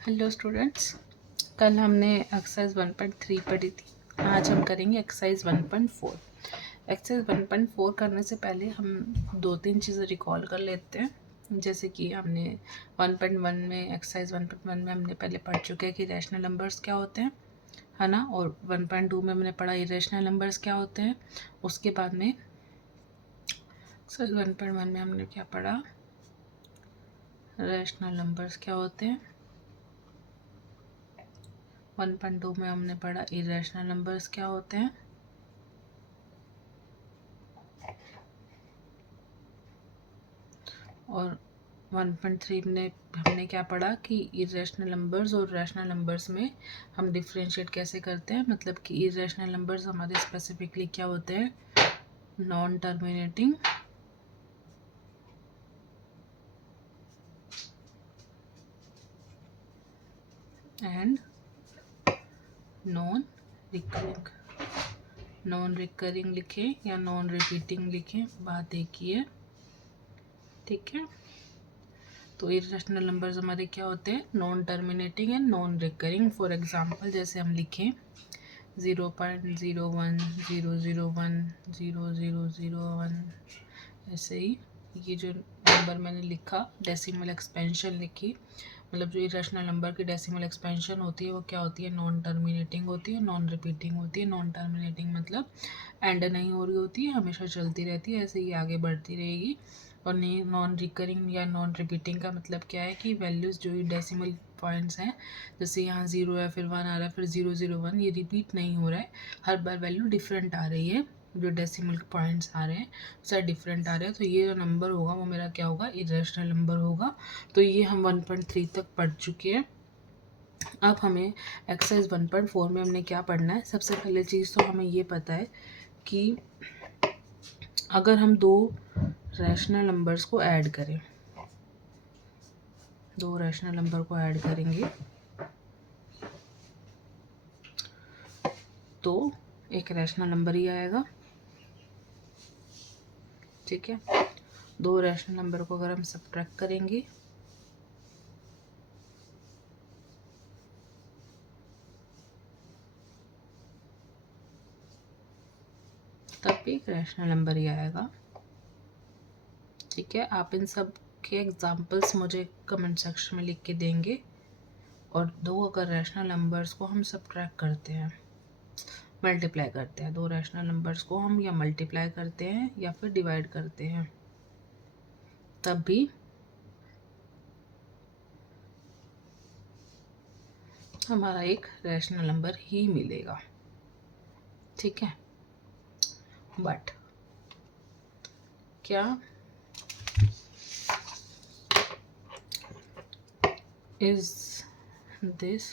Hello students, कल हमने exercise 1.3 पढ़ी थी। आज हम करेंगे एक्सरसाइज 1.4। एक्सरसाइज 1.4 करने से पहले हम दो तीन चीज़ें रिकॉल कर लेते हैं। जैसे कि हमने 1.1 में एक्सरसाइज 1.1 में हमने पहले पढ़ चुके हैं कि रैशनल नंबर्स क्या होते हैं, है ना। और 1.2 में हमने पढ़ा इरेशनल नंबर्स क्या होते हैं। उसके बाद में एक्सरसाइज 1.1 में हमने क्या पढ़ा, रैशनल नंबर्स क्या होते हैं। 1.2 में हमने पढ़ा इरेशनल नंबर्स क्या होते हैं। और 1.3 में हमने क्या पढ़ा कि इरेशनल नंबर्स और रैशनल नंबर्स में हम डिफ्रेंशिएट कैसे करते हैं। मतलब कि इरेशनल नंबर्स हमारे स्पेसिफिकली क्या होते हैं, non terminating and non recurring. Non recurring लिखें या नॉन रिपीटिंग लिखें, बात एक ही है, ठीक है। तो इरेशनल नंबर्स हमारे क्या होते हैं, non terminating and non recurring. For example जैसे हम लिखें 0.01 001 0001, ऐसे ही ये जो नंबर मैंने लिखा, डेसिमल एक्सपेंशन लिखी, मतलब जो इरेशनल नंबर की डेसिमल एक्सपेंशन होती है वो क्या होती है, नॉन टर्मिनेटिंग होती है, नॉन रिपीटिंग होती है। नॉन टर्मिनेटिंग मतलब एंड नहीं हो रही होती है, हमेशा चलती रहती है, ऐसे ही आगे बढ़ती रहेगी। और नॉन रिकरिंग या नॉन रिपीटिंग का मतलब क्या है कि वैल्यूज़ जो डेसिमल पॉइंट्स हैं, जैसे यहाँ 0 है, फिर 1 आ रहा है, फिर 001, ये रिपीट नहीं हो रहा है, हर बार वैल्यू डिफरेंट आ रही है। जो डेसिमल पॉइंट्स आ रहे हैं उससे डिफरेंट आ रहे हैं, तो ये जो नंबर होगा वो मेरा क्या होगा, इरेशनल नंबर होगा। तो ये हम 1.3 तक पढ़ चुके हैं। अब हमें एक्सरसाइज 1.4 में हमने क्या पढ़ना है। सबसे पहले चीज़ तो हमें ये पता है कि अगर हम दो रैशनल नंबर्स को ऐड करें, दो रैशनल नंबर को ऐड करेंगे तो एक रैशनल नंबर ही आएगा, ठीक है। दो रैशनल नंबर को अगर हम सब्ट्रैक्ट करेंगे तब भी एक रैशनल नंबर ही आएगा, ठीक है। आप इन सब के एग्जांपल्स मुझे कमेंट सेक्शन में लिख के देंगे। और दो अगर रैशनल नंबर्स को हम सब्ट्रैक्ट करते हैं, मल्टीप्लाई करते हैं, दो रैशनल नंबर्स को हम या मल्टीप्लाई करते हैं या फिर डिवाइड करते हैं, तब भी हमारा एक रैशनल नंबर ही मिलेगा, ठीक है। बट क्या is this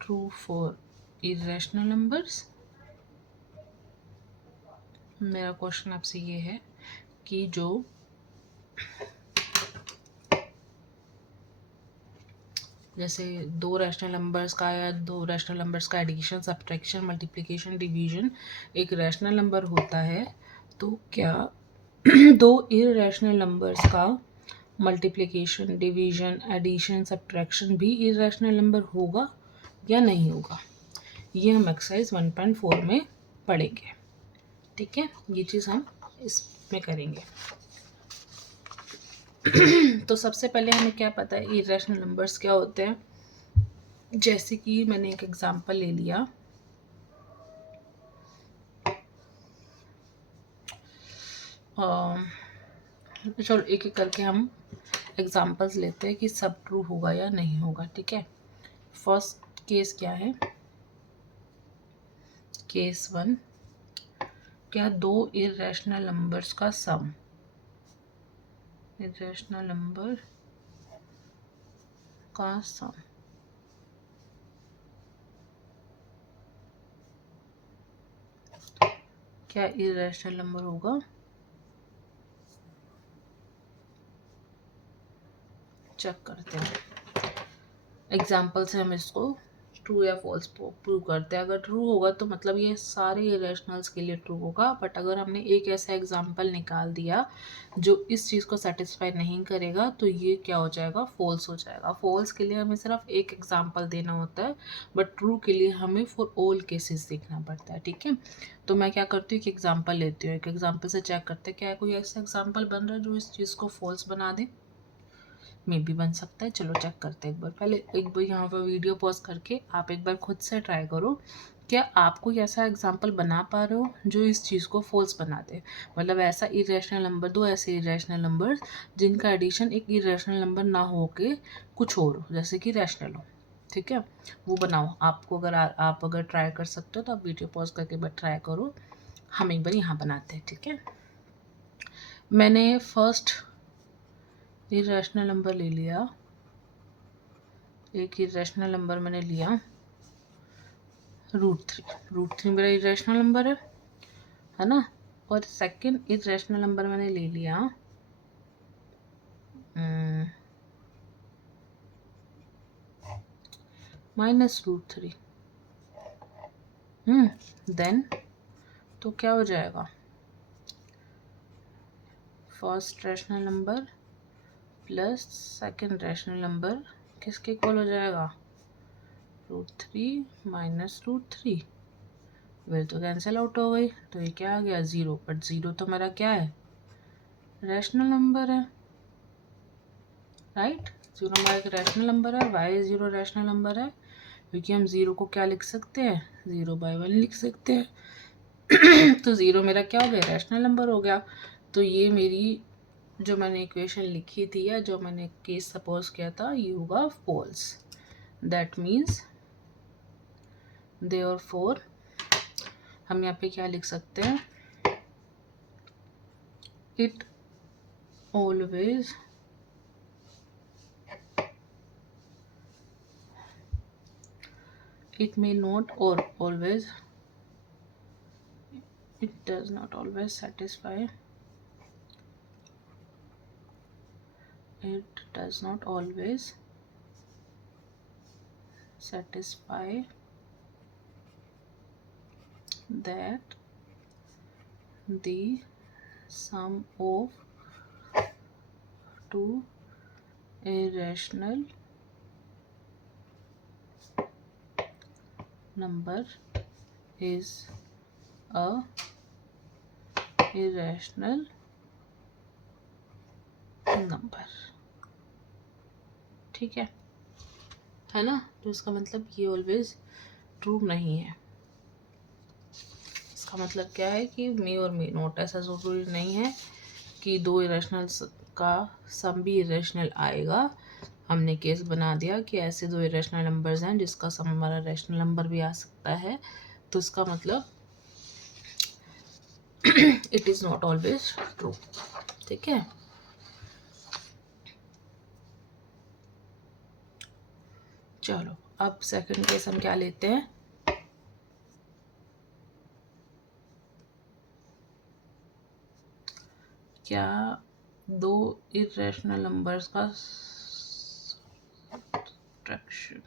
true for irrational numbers. मेरा क्वेश्चन आपसे ये है कि जो जैसे दो रैशनल नंबर्स का या दो रैशनल नंबर्स का एडिशन, सब्ट्रैक्शन, मल्टीप्लिकेशन, डिवीजन एक रैशनल नंबर होता है, तो क्या दो इररेशनल नंबर्स का मल्टीप्लिकेशन, डिवीजन, एडिशन, सब्ट्रैक्शन भी इररेशनल नंबर होगा या नहीं होगा, ये हम एक्सरसाइज 1.4 में पढ़ेंगे, ठीक है। ये चीज़ हम इसमें करेंगे। तो सबसे पहले हमें क्या पता है इररेशनल नंबर्स क्या होते हैं। जैसे कि मैंने एक एग्जांपल ले लिया, चलो एक एक करके हम एग्जांपल्स लेते हैं कि सब ट्रू होगा या नहीं होगा, ठीक है। फर्स्ट केस क्या है, केस 1, क्या दो इररेशनल नंबर्स का सम, इररेशनल नंबर का सम क्या इररेशनल नंबर होगा। चेक करते हैं, एग्जाम्पल से हम इसको ट्रू या फॉल्स प्रूव करते हैं। अगर ट्रू होगा तो मतलब ये सारे इरेशनल्स के लिए ट्रू होगा, बट अगर हमने एक ऐसा एग्जांपल निकाल दिया जो इस चीज़ को सेटिस्फाई नहीं करेगा तो ये क्या हो जाएगा, फॉल्स हो जाएगा। फॉल्स के लिए हमें सिर्फ एक एग्जांपल देना होता है, बट ट्रू के लिए हमें फॉर ऑल केसेस देखना पड़ता है। ठीक है, तो मैं क्या करती हूँ, एक एग्जाम्पल लेती हूँ, एक एग्जाम्पल से चेक करते हैं क्या है कोई ऐसा एग्जाम्पल बन रहा है जो इस चीज़ को फॉल्स बना दे। मे भी बन सकता है, चलो चेक करते हैं एक बार। पहले एक बार यहाँ पर वीडियो पॉज करके आप एक बार खुद से ट्राई करो, क्या आप कोई ऐसा एग्जाम्पल बना पा रहे हो जो इस चीज़ को फॉल्स बना दे। मतलब ऐसा इरेशनल नंबर, दो ऐसे इरेशनल नंबर्स जिनका एडिशन एक इरेशनल नंबर ना हो के कुछ और हो, जैसे कि रैशनल हो। ठीक है, वो बनाओ। आपको अगर आप अगर ट्राई कर सकते हो तो आप वीडियो पॉज करके एक बार ट्राई करो। हम एक बार यहाँ बनाते हैं। ठीक है, मैंने फर्स्ट इरेशनल नंबर ले लिया, एक इरेशनल नंबर मैंने लिया √3। √3 मेरा इरेशनल नंबर है ना। और सेकंड इरेशनल नंबर मैंने ले लिया -√3। देन तो क्या हो जाएगा, first rational number plus second rational number किसके इक्वल हो जाएगा, √3 -√3। वेल तो कैंसिल आउट हो गई, तो ये क्या आ गया, 0। बट 0 तो मेरा क्या है, रैशनल नंबर है, राइट। 0 हमारा एक रैशनल नंबर है, y0 रैशनल नंबर है, क्योंकि हम 0 को क्या लिख सकते हैं, 0/1 लिख सकते हैं। तो 0 मेरा क्या हो गया, रैशनल नंबर हो गया। तो ये मेरी जो मैंने इक्वेशन लिखी थी या जो मैंने केस सपोज किया था ये होगा फॉल्स। दैट मीन्स देयरफॉर हम यहाँ पे क्या लिख सकते हैं, it always it may not or always, it does not always satisfy, it does not always satisfy that the sum of two irrational number is a irrational number। ठीक है ना। तो इसका मतलब ये ऑलवेज ट्रू नहीं है। इसका मतलब क्या है कि मे और मे नॉट, ऐसा ज़रूरी नहीं है कि दो इरेशनल का सम भी इरेशनल आएगा। हमने केस बना दिया कि ऐसे दो इरेशनल नंबर्स हैं जिसका सम हमारा रैशनल नंबर भी आ सकता है, तो इसका मतलब it is not always true. ठीक है, चलो अब सेकंड केस हम क्या लेते हैं, क्या दो इरेशनल नंबर्स का सब्ट्रैक्शन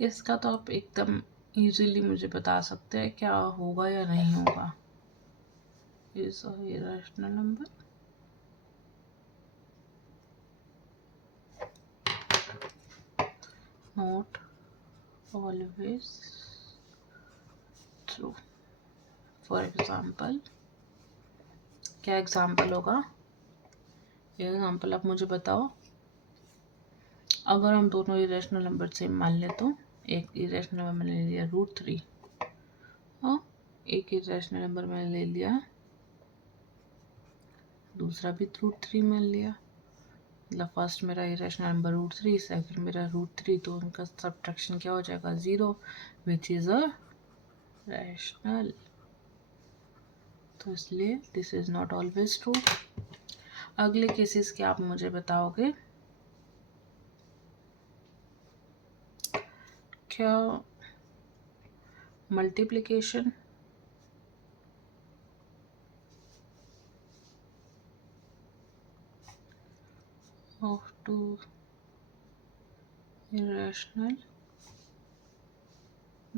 इसका तो आप एकदम इजीली मुझे बता सकते हैं क्या होगा या नहीं होगा। Is a irrational number not always true. For example, क्या एग्जाम्पल होगा, एग्जाम्पल आप मुझे बताओ। अगर हम दोनों इरेशनल नंबर सेम मान ले तो एक इरेशनल नंबर मैंने ले लिया √3 और एक इरेशनल नंबर मैंने ले लिया दूसरा भी √3 मान लिया। मतलब फर्स्ट मेरा इरेशनल नंबर √3, सेकंड मेरा √3, तो उनका सब्ट्रैक्शन क्या हो जाएगा, 0, विच इज़ अ रैशनल। तो इसलिए this is not always true. अगले केसेस क्या आप मुझे बताओगे, क्या multiplication of two irrational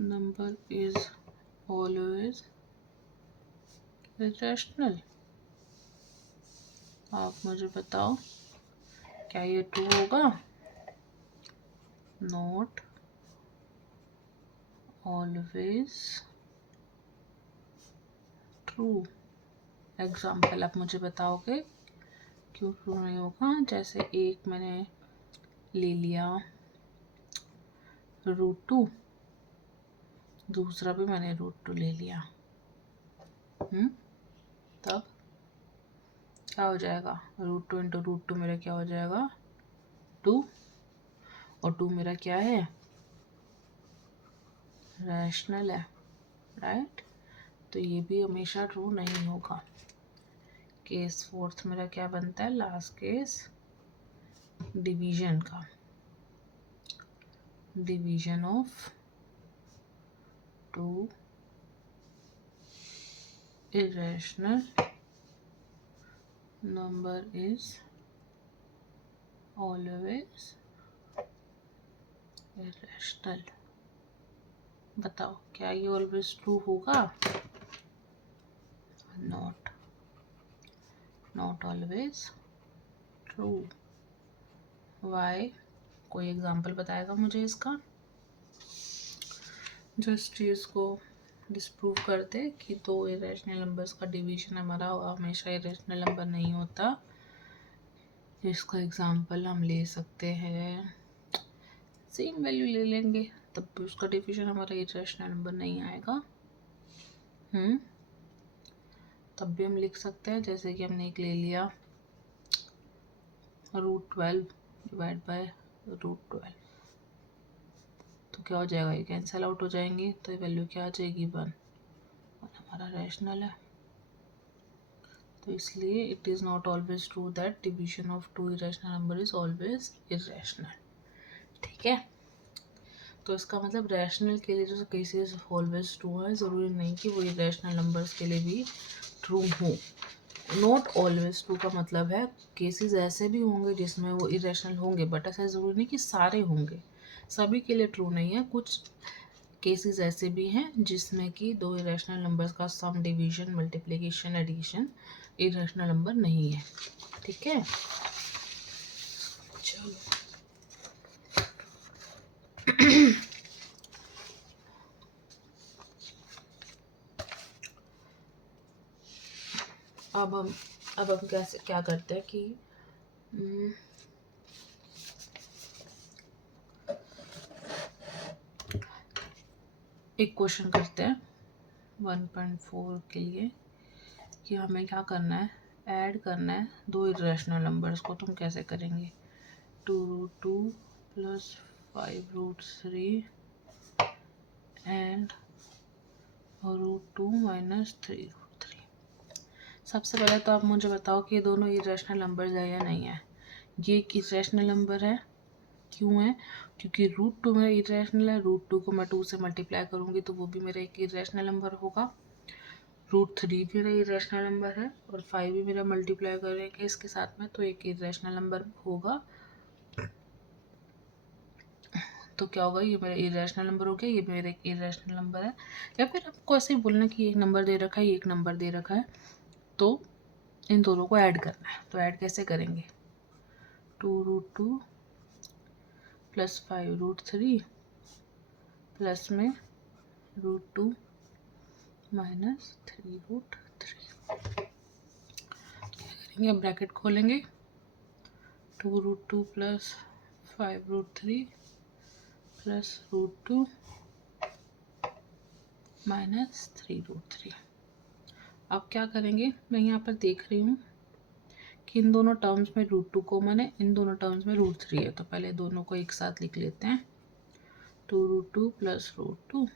number is always irrational। आप मुझे बताओ क्या ये ट्रू होगा? Not always true. एग्जाम्पल आप मुझे बताओगे क्यों ट्रू नहीं होगा? जैसे एक मैंने ले लिया √2, दूसरा भी मैंने √2 ले लिया, तब क्या हो जाएगा? √2 इंटू √2 मेरा क्या हो जाएगा? 2, और 2 मेरा क्या है? रैशनल है, राइट? तो ये भी हमेशा ट्रू नहीं होगा। केस फोर्थ मेरा क्या बनता है? लास्ट केस डिवीजन का, division of two irrational number is always irrational। बताओ क्या ये ऑलवेज ट्रू होगा? Not always true. वाई? कोई एग्जांपल बताएगा मुझे इसका, जो इस चीज़ को डिस्प्रूव करते कि दो इरेशनल नंबर्स का डिवीजन हमारा हमेशा इरेशनल नंबर नहीं होता। इसका एग्जांपल हम ले सकते हैं, सेम वैल्यू ले लेंगे तब भी उसका डिवीजन हमारा इरेशनल नंबर नहीं आएगा। तब भी हम लिख सकते हैं, जैसे कि हमने एक ले लिया √12 डिवाइड बाय √12, तो क्या हो जाएगा? ये कैंसिल आउट हो जाएंगे, तो ये वैल्यू क्या आ जाएगी? 1, और हमारा रैशनल है। तो इसलिए it is not always true that division of two irrational number is always irrational. ठीक है, तो इसका मतलब रैशनल के लिए जो केसेस ऑलवेज ट्रू है, ज़रूरी नहीं कि वो इरेशनल नंबर्स के लिए भी ट्रू हो। नॉट ऑलवेज ट्रू का मतलब है केसेस ऐसे भी होंगे जिसमें वो इरेशनल होंगे, बट ऐसा ज़रूरी नहीं कि सारे होंगे, सभी के लिए ट्रू नहीं है। कुछ केसेस ऐसे भी हैं जिसमें कि दो इरेशनल नंबर्स का sum, division, multiplication, addition irrational number नहीं है। ठीक है, चलो अब हम कैसे क्या करते हैं कि एक क्वेश्चन करते हैं 1.4 के लिए कि हमें क्या करना है? ऐड करना है दो इरेशनल नंबर्स को। तुम कैसे करेंगे? 2√2 प्लस 5√3 एंड √2 माइनस 3√3। सबसे पहले तो आप मुझे बताओ कि ये दोनों इरेशनल नंबर्स है या नहीं है। ये एक इरेशनल नंबर है, क्यों है? क्योंकि √2 मेरा इरेशनल है। √2 को मैं 2 से मल्टीप्लाई करूँगी तो वो भी मेरा एक इरेशनल नंबर होगा। √3 मेरा इरेशनल नंबर है और 5 भी मेरा मल्टीप्लाई करेंगे इसके साथ में तो एक इरेशनल नंबर होगा। तो क्या होगा? ये मेरा इरेशनल नंबर हो गया, ये मेरा एक इरेशनल नंबर है। या फिर आपको ऐसे ही बोलना कि एक नंबर दे रखा है, एक नंबर दे रखा है, तो इन दोनों को ऐड करना है। तो ऐड कैसे करेंगे? 2√2 प्लस 5√3 प्लस में √2 माइनस 3√3। क्या करेंगे? अब ब्रैकेट खोलेंगे, 2√2 प्लस 5√3 प्लस √2 माइनस 3√3। अब क्या करेंगे? मैं यहाँ पर देख रही हूँ कि इन दोनों टर्म्स में √2 कॉमन है, इन दोनों टर्म्स में √3 है, तो पहले दोनों को एक साथ लिख लेते हैं। 2√2 प्लस √2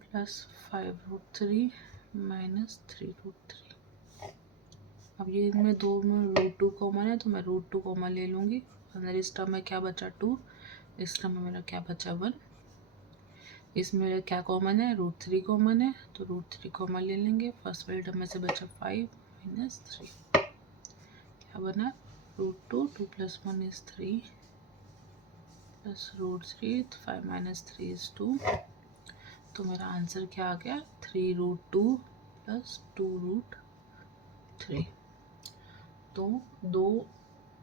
प्लस 5√3 माइनस 3√3। अब ये इनमें दो में √2 कॉमन है तो मैं √2 कॉमन ले लूँगी। अंदर इस टर्म में क्या बचा? 2, इस टर्म में मेरा क्या बचा? 1। इसमें क्या कॉमन है? √3 कॉमन है तो √3 कॉमन ले लेंगे। फर्स्ट वाले टर्म में से बचा 5 माइनस 3, क्या बना? √2, 2 + 1 is 3 प्लस √3, 5 - 3 is 2। तो मेरा आंसर क्या आ गया? 3√2 + 2√3। तो दो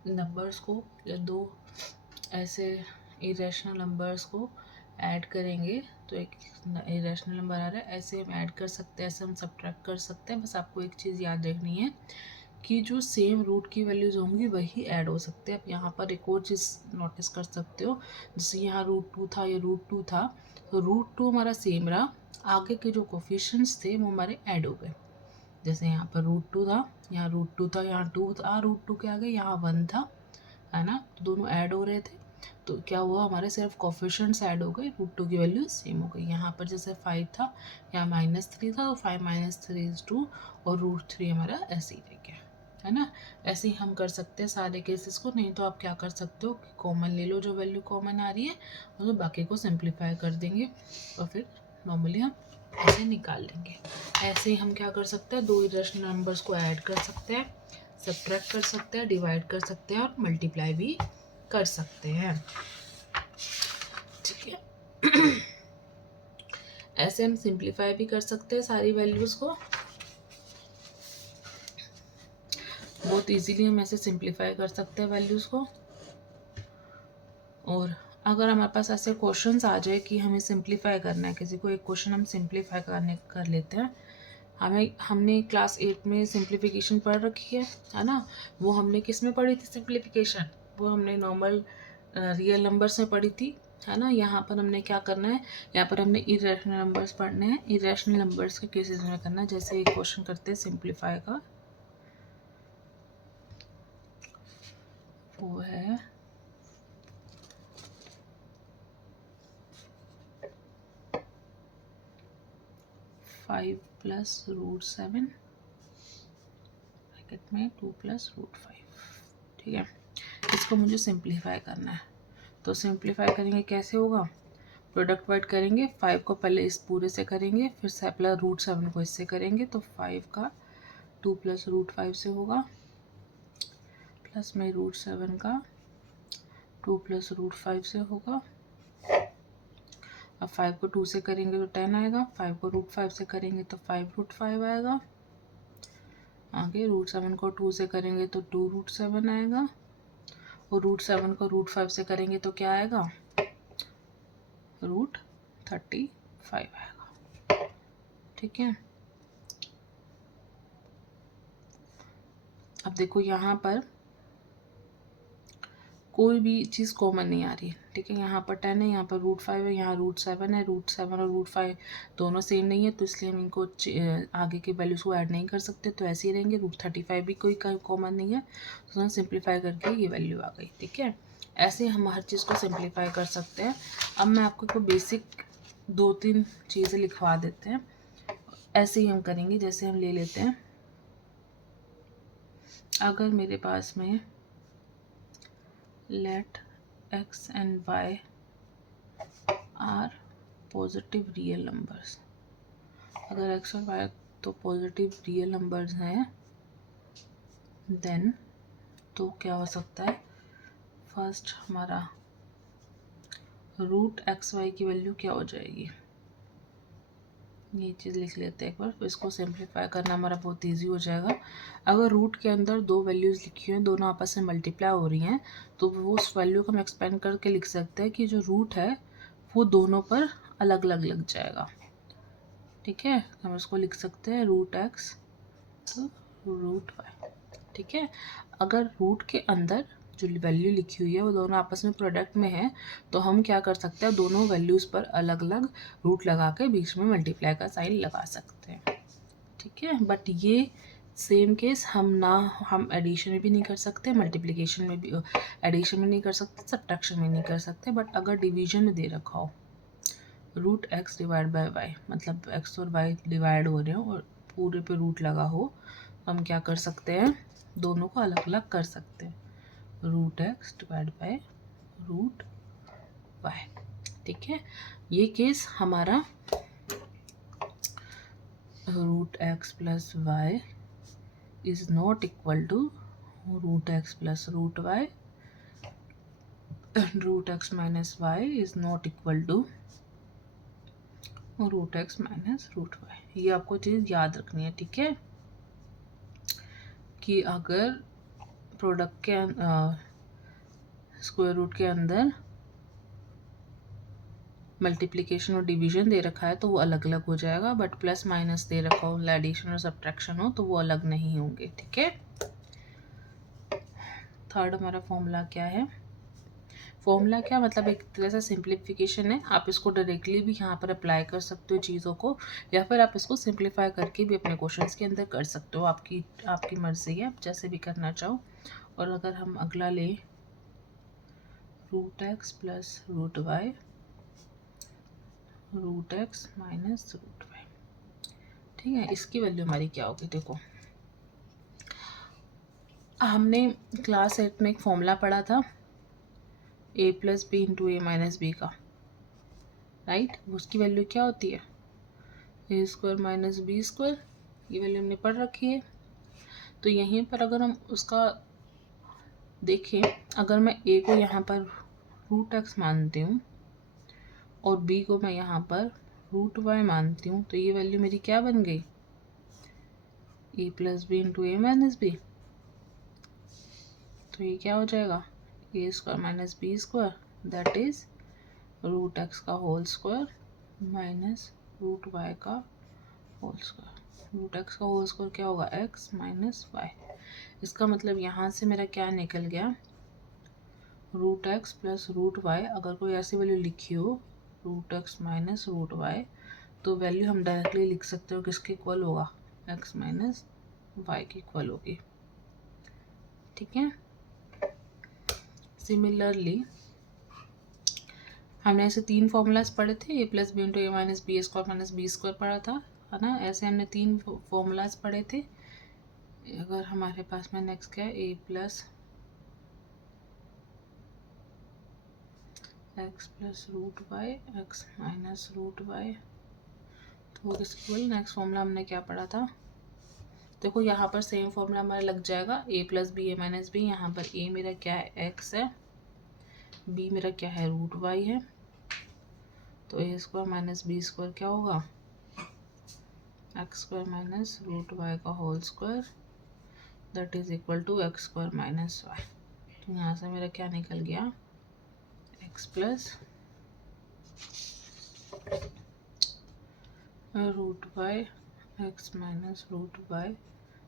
नंबर्स को या दो ऐसे इरेशनल नंबर्स को ऐड करेंगे तो एक इरेशनल नंबर आ रहा है, ऐसे हम ऐड कर सकते हैं, ऐसे हम सब्ट्रैक्ट कर सकते हैं। बस आपको एक चीज़ याद रखनी है कि जो सेम रूट की वैल्यूज़ होंगी वही ऐड हो सकते हैं। आप यहाँ पर एक और चीज़ नोटिस कर सकते हो, जैसे यहाँ √2 था, ये √2 था, तो √2 हमारा सेम रहा, आगे के जो कोफिशिएंट्स थे वो हमारे ऐड हो गए। जैसे यहाँ पर √2 था, यहाँ √2 था, यहाँ 2 था, √2 के आगे यहाँ 1 था, है ना, तो दोनों ऐड हो रहे थे। तो क्या हुआ, हमारे सिर्फ कोफिशिएंट्स ऐड हो गए, √2 की वैल्यू सेम हो गई। यहाँ पर जैसे 5 था, यहाँ -3 था, तो 5 - 3 is 2 और √3 हमारा ऐसे ही रह गया, है ना। ऐसे ही हम कर सकते हैं सारे केसेस को। नहीं तो आप क्या कर सकते हो कि कॉमन ले लो, जो वैल्यू कॉमन आ रही है, और तो बाकी को सिंप्लीफाई कर देंगे और फिर नॉर्मली हम ऐसे निकाल लेंगे। ऐसे ही हम क्या कर सकते हैं, दो इरेशनल नंबर्स को ऐड कर सकते हैं, सब्ट्रैक्ट कर सकते हैं, डिवाइड कर सकते हैं और मल्टीप्लाई भी कर सकते हैं, ठीक है। ऐसे हम सिंप्लीफाई भी कर सकते हैं सारी वैल्यूज़ को, बहुत इजीली हम ऐसे सिंप्लीफाई कर सकते हैं वैल्यूज़ को। और अगर हमारे पास ऐसे क्वेश्चंस आ जाए कि हमें सिंप्लीफाई करना है, किसी को एक क्वेश्चन हम सिंप्लीफाई कर लेते हैं, हमने क्लास 8 में सिंप्लीफिकेशन पढ़ रखी है ना। वो हमने किस में पढ़ी थी सिंप्लीफिकेशन? वो हमने नॉर्मल रियल नंबर्स में पढ़ी थी, है ना। यहाँ पर हमने क्या करना है, यहाँ पर हमने इरेशनल नंबर्स पढ़ने हैं, इरेशनल नंबर्स के केसेस में करना है। जैसे एक क्वेश्चन करते हैं सिंप्लीफाई का, वो है 5 + √7 ब्रैकेट में 2 + √5, ठीक है। इसको मुझे सिंप्लीफाई करना है, तो सिंप्लीफाई करेंगे कैसे होगा, प्रोडक्ट वाइड करेंगे, 5 को पहले इस पूरे से करेंगे, फिर +√7 को इससे करेंगे, तो 5 का 2 + √5 से होगा, प्लस में √7 का 2 + √5 से होगा। अब 5 को 2 से करेंगे तो 10 आएगा, 5 को √5 से करेंगे तो 5√5 आएगा, आगे √7 को 2 से करेंगे तो 2√7 आएगा, और √7 को √5 से करेंगे तो क्या आएगा, √35 आएगा, ठीक है। अब देखो यहाँ पर कोई भी चीज़ कॉमन नहीं आ रही है, ठीक है। यहाँ पर 10 है, यहाँ पर √5 है, यहाँ √7 है, √7 और √5 दोनों सेम नहीं है, तो इसलिए हम इनको आगे के वैल्यूज़ को ऐड नहीं कर सकते, तो ऐसे ही रहेंगे। √35 भी कोई कॉमन नहीं है, तो हम सिंप्लीफाई करके ये वैल्यू आ गई, ठीक है। ऐसे हम हर चीज़ को सिंप्लीफाई कर सकते हैं। अब मैं आपको बेसिक 2-3 चीज़ें लिखवा देते हैं, ऐसे ही हम करेंगे। जैसे हम ले लेते हैं, अगर मेरे पास में let x and y are positive real numbers, अगर x और y तो पॉजिटिव रियल नंबर्स हैं, देन तो क्या हो सकता है, फर्स्ट हमारा √xy की वैल्यू क्या हो जाएगी, ये चीज़ लिख लेते हैं एक बार, फिर इसको सिंप्लीफाई करना हमारा बहुत इजी हो जाएगा। अगर रूट के अंदर दो वैल्यूज़ लिखी हुई हैं, दोनों आपस में मल्टीप्लाई हो रही हैं, तो वो उस वैल्यू को हम एक्सपेंड करके लिख सकते हैं कि जो रूट है वो दोनों पर अलग अलग लग जाएगा, ठीक है। हम इसको लिख सकते हैं √x तो √y, ठीक है। अगर रूट के अंदर जो वैल्यू लिखी हुई है वो दोनों आपस में प्रोडक्ट में है, तो हम क्या कर सकते हैं, दोनों वैल्यूज़ पर अलग अलग रूट लगा के बीच में मल्टीप्लाई का साइन लगा सकते हैं, ठीक है। बट ये सेम केस हम एडिशन में भी नहीं कर सकते, मल्टीप्लिकेशन में भी, एडिशन में नहीं कर सकते, सब्ट्रैक्शन में नहीं कर सकते। बट अगर डिवीजन में दे रखा हो √x / y, मतलब x और y डिवाइड हो रहे हो और पूरे पे रूट लगा हो, तो हम क्या कर सकते हैं, दोनों को अलग अलग कर सकते हैं, √x / √y, ठीक है। ये केस हमारा √x + y is not equal to root x plus root y and root x minus y is not equal to root x minus root y. ये आपको चीज़ याद रखनी है, ठीक है, कि अगर प्रोडक्ट के स्क्वायर रूट के अंदर मल्टीप्लिकेशन और डिवीजन दे रखा है तो वो अलग अलग हो जाएगा, बट प्लस माइनस दे रखा हो, एडिशन और सब्ट्रैक्शन हो तो वो अलग नहीं होंगे, ठीक है। थर्ड हमारा फॉर्मूला क्या है? फॉर्मूला क्या मतलब एक तरह से सिंप्लीफिकेशन है। आप इसको डायरेक्टली भी यहाँ पर अप्लाई कर सकते हो चीज़ों को, या फिर आप इसको सिंप्लीफाई करके भी अपने क्वेश्चंस के अंदर कर सकते हो। आपकी मर्जी है, आप जैसे भी करना चाहो। और अगर हम अगला लें root x plus root Y root x minus root y, ठीक है, इसकी वैल्यू हमारी क्या होगी? देखो, हमने क्लास 8 में एक फॉर्मूला पढ़ा था a plus B into A minus b का, राइट। उसकी वैल्यू क्या होती है? A square minus B square, ये वैल्यू हमने पढ़ रखी है। तो यहीं पर अगर हम उसका देखें, अगर मैं ए को यहाँ पर रूट एक्स मानती हूँ और बी को मैं यहाँ पर रूट वाई मानती हूँ, तो ये वैल्यू मेरी क्या बन गई? A plus B into A minus B. तो ये क्या हो जाएगा? A square minus B square that is root x का whole square minus root Y का होल स्क्वायर। रूट एक्स का होल स्क्वायर क्या होगा? X minus Y. इसका मतलब यहाँ से मेरा क्या निकल गया? Root x plus root Y. अगर कोई ऐसी वैल्यू लिखी हो root x minus root Y, तो वैल्यू हम डायरेक्टली लिख सकते हो किसके इक्वल होगा? एक्स माइनस वाई के इक्वल होगी, ठीक है। सिमिलरली हमने ऐसे 3 फॉर्मूलाज पढ़े थे, A plus B into A minus B square minus B square पढ़ा था, है ना। ऐसे हमने 3 फॉर्मूलाज पढ़े थे। अगर हमारे पास में नेक्स्ट क्या है? A plus X plus root Y X minus root Y, तो इसके लिए नेक्स्ट फॉर्मूला हमने क्या पढ़ा था? देखो यहाँ पर सेम फॉर्मूला हमारा लग जाएगा, ए plus b a minus B. यहाँ पर ए मेरा क्या है? एक्स है, बी मेरा क्या है? रूट वाई है। तो A square minus B square क्या होगा? X square minus root Y का whole square that is equal to X square minus Y. तो यहाँ से मेरा क्या निकल गया? X plus root Y X minus root Y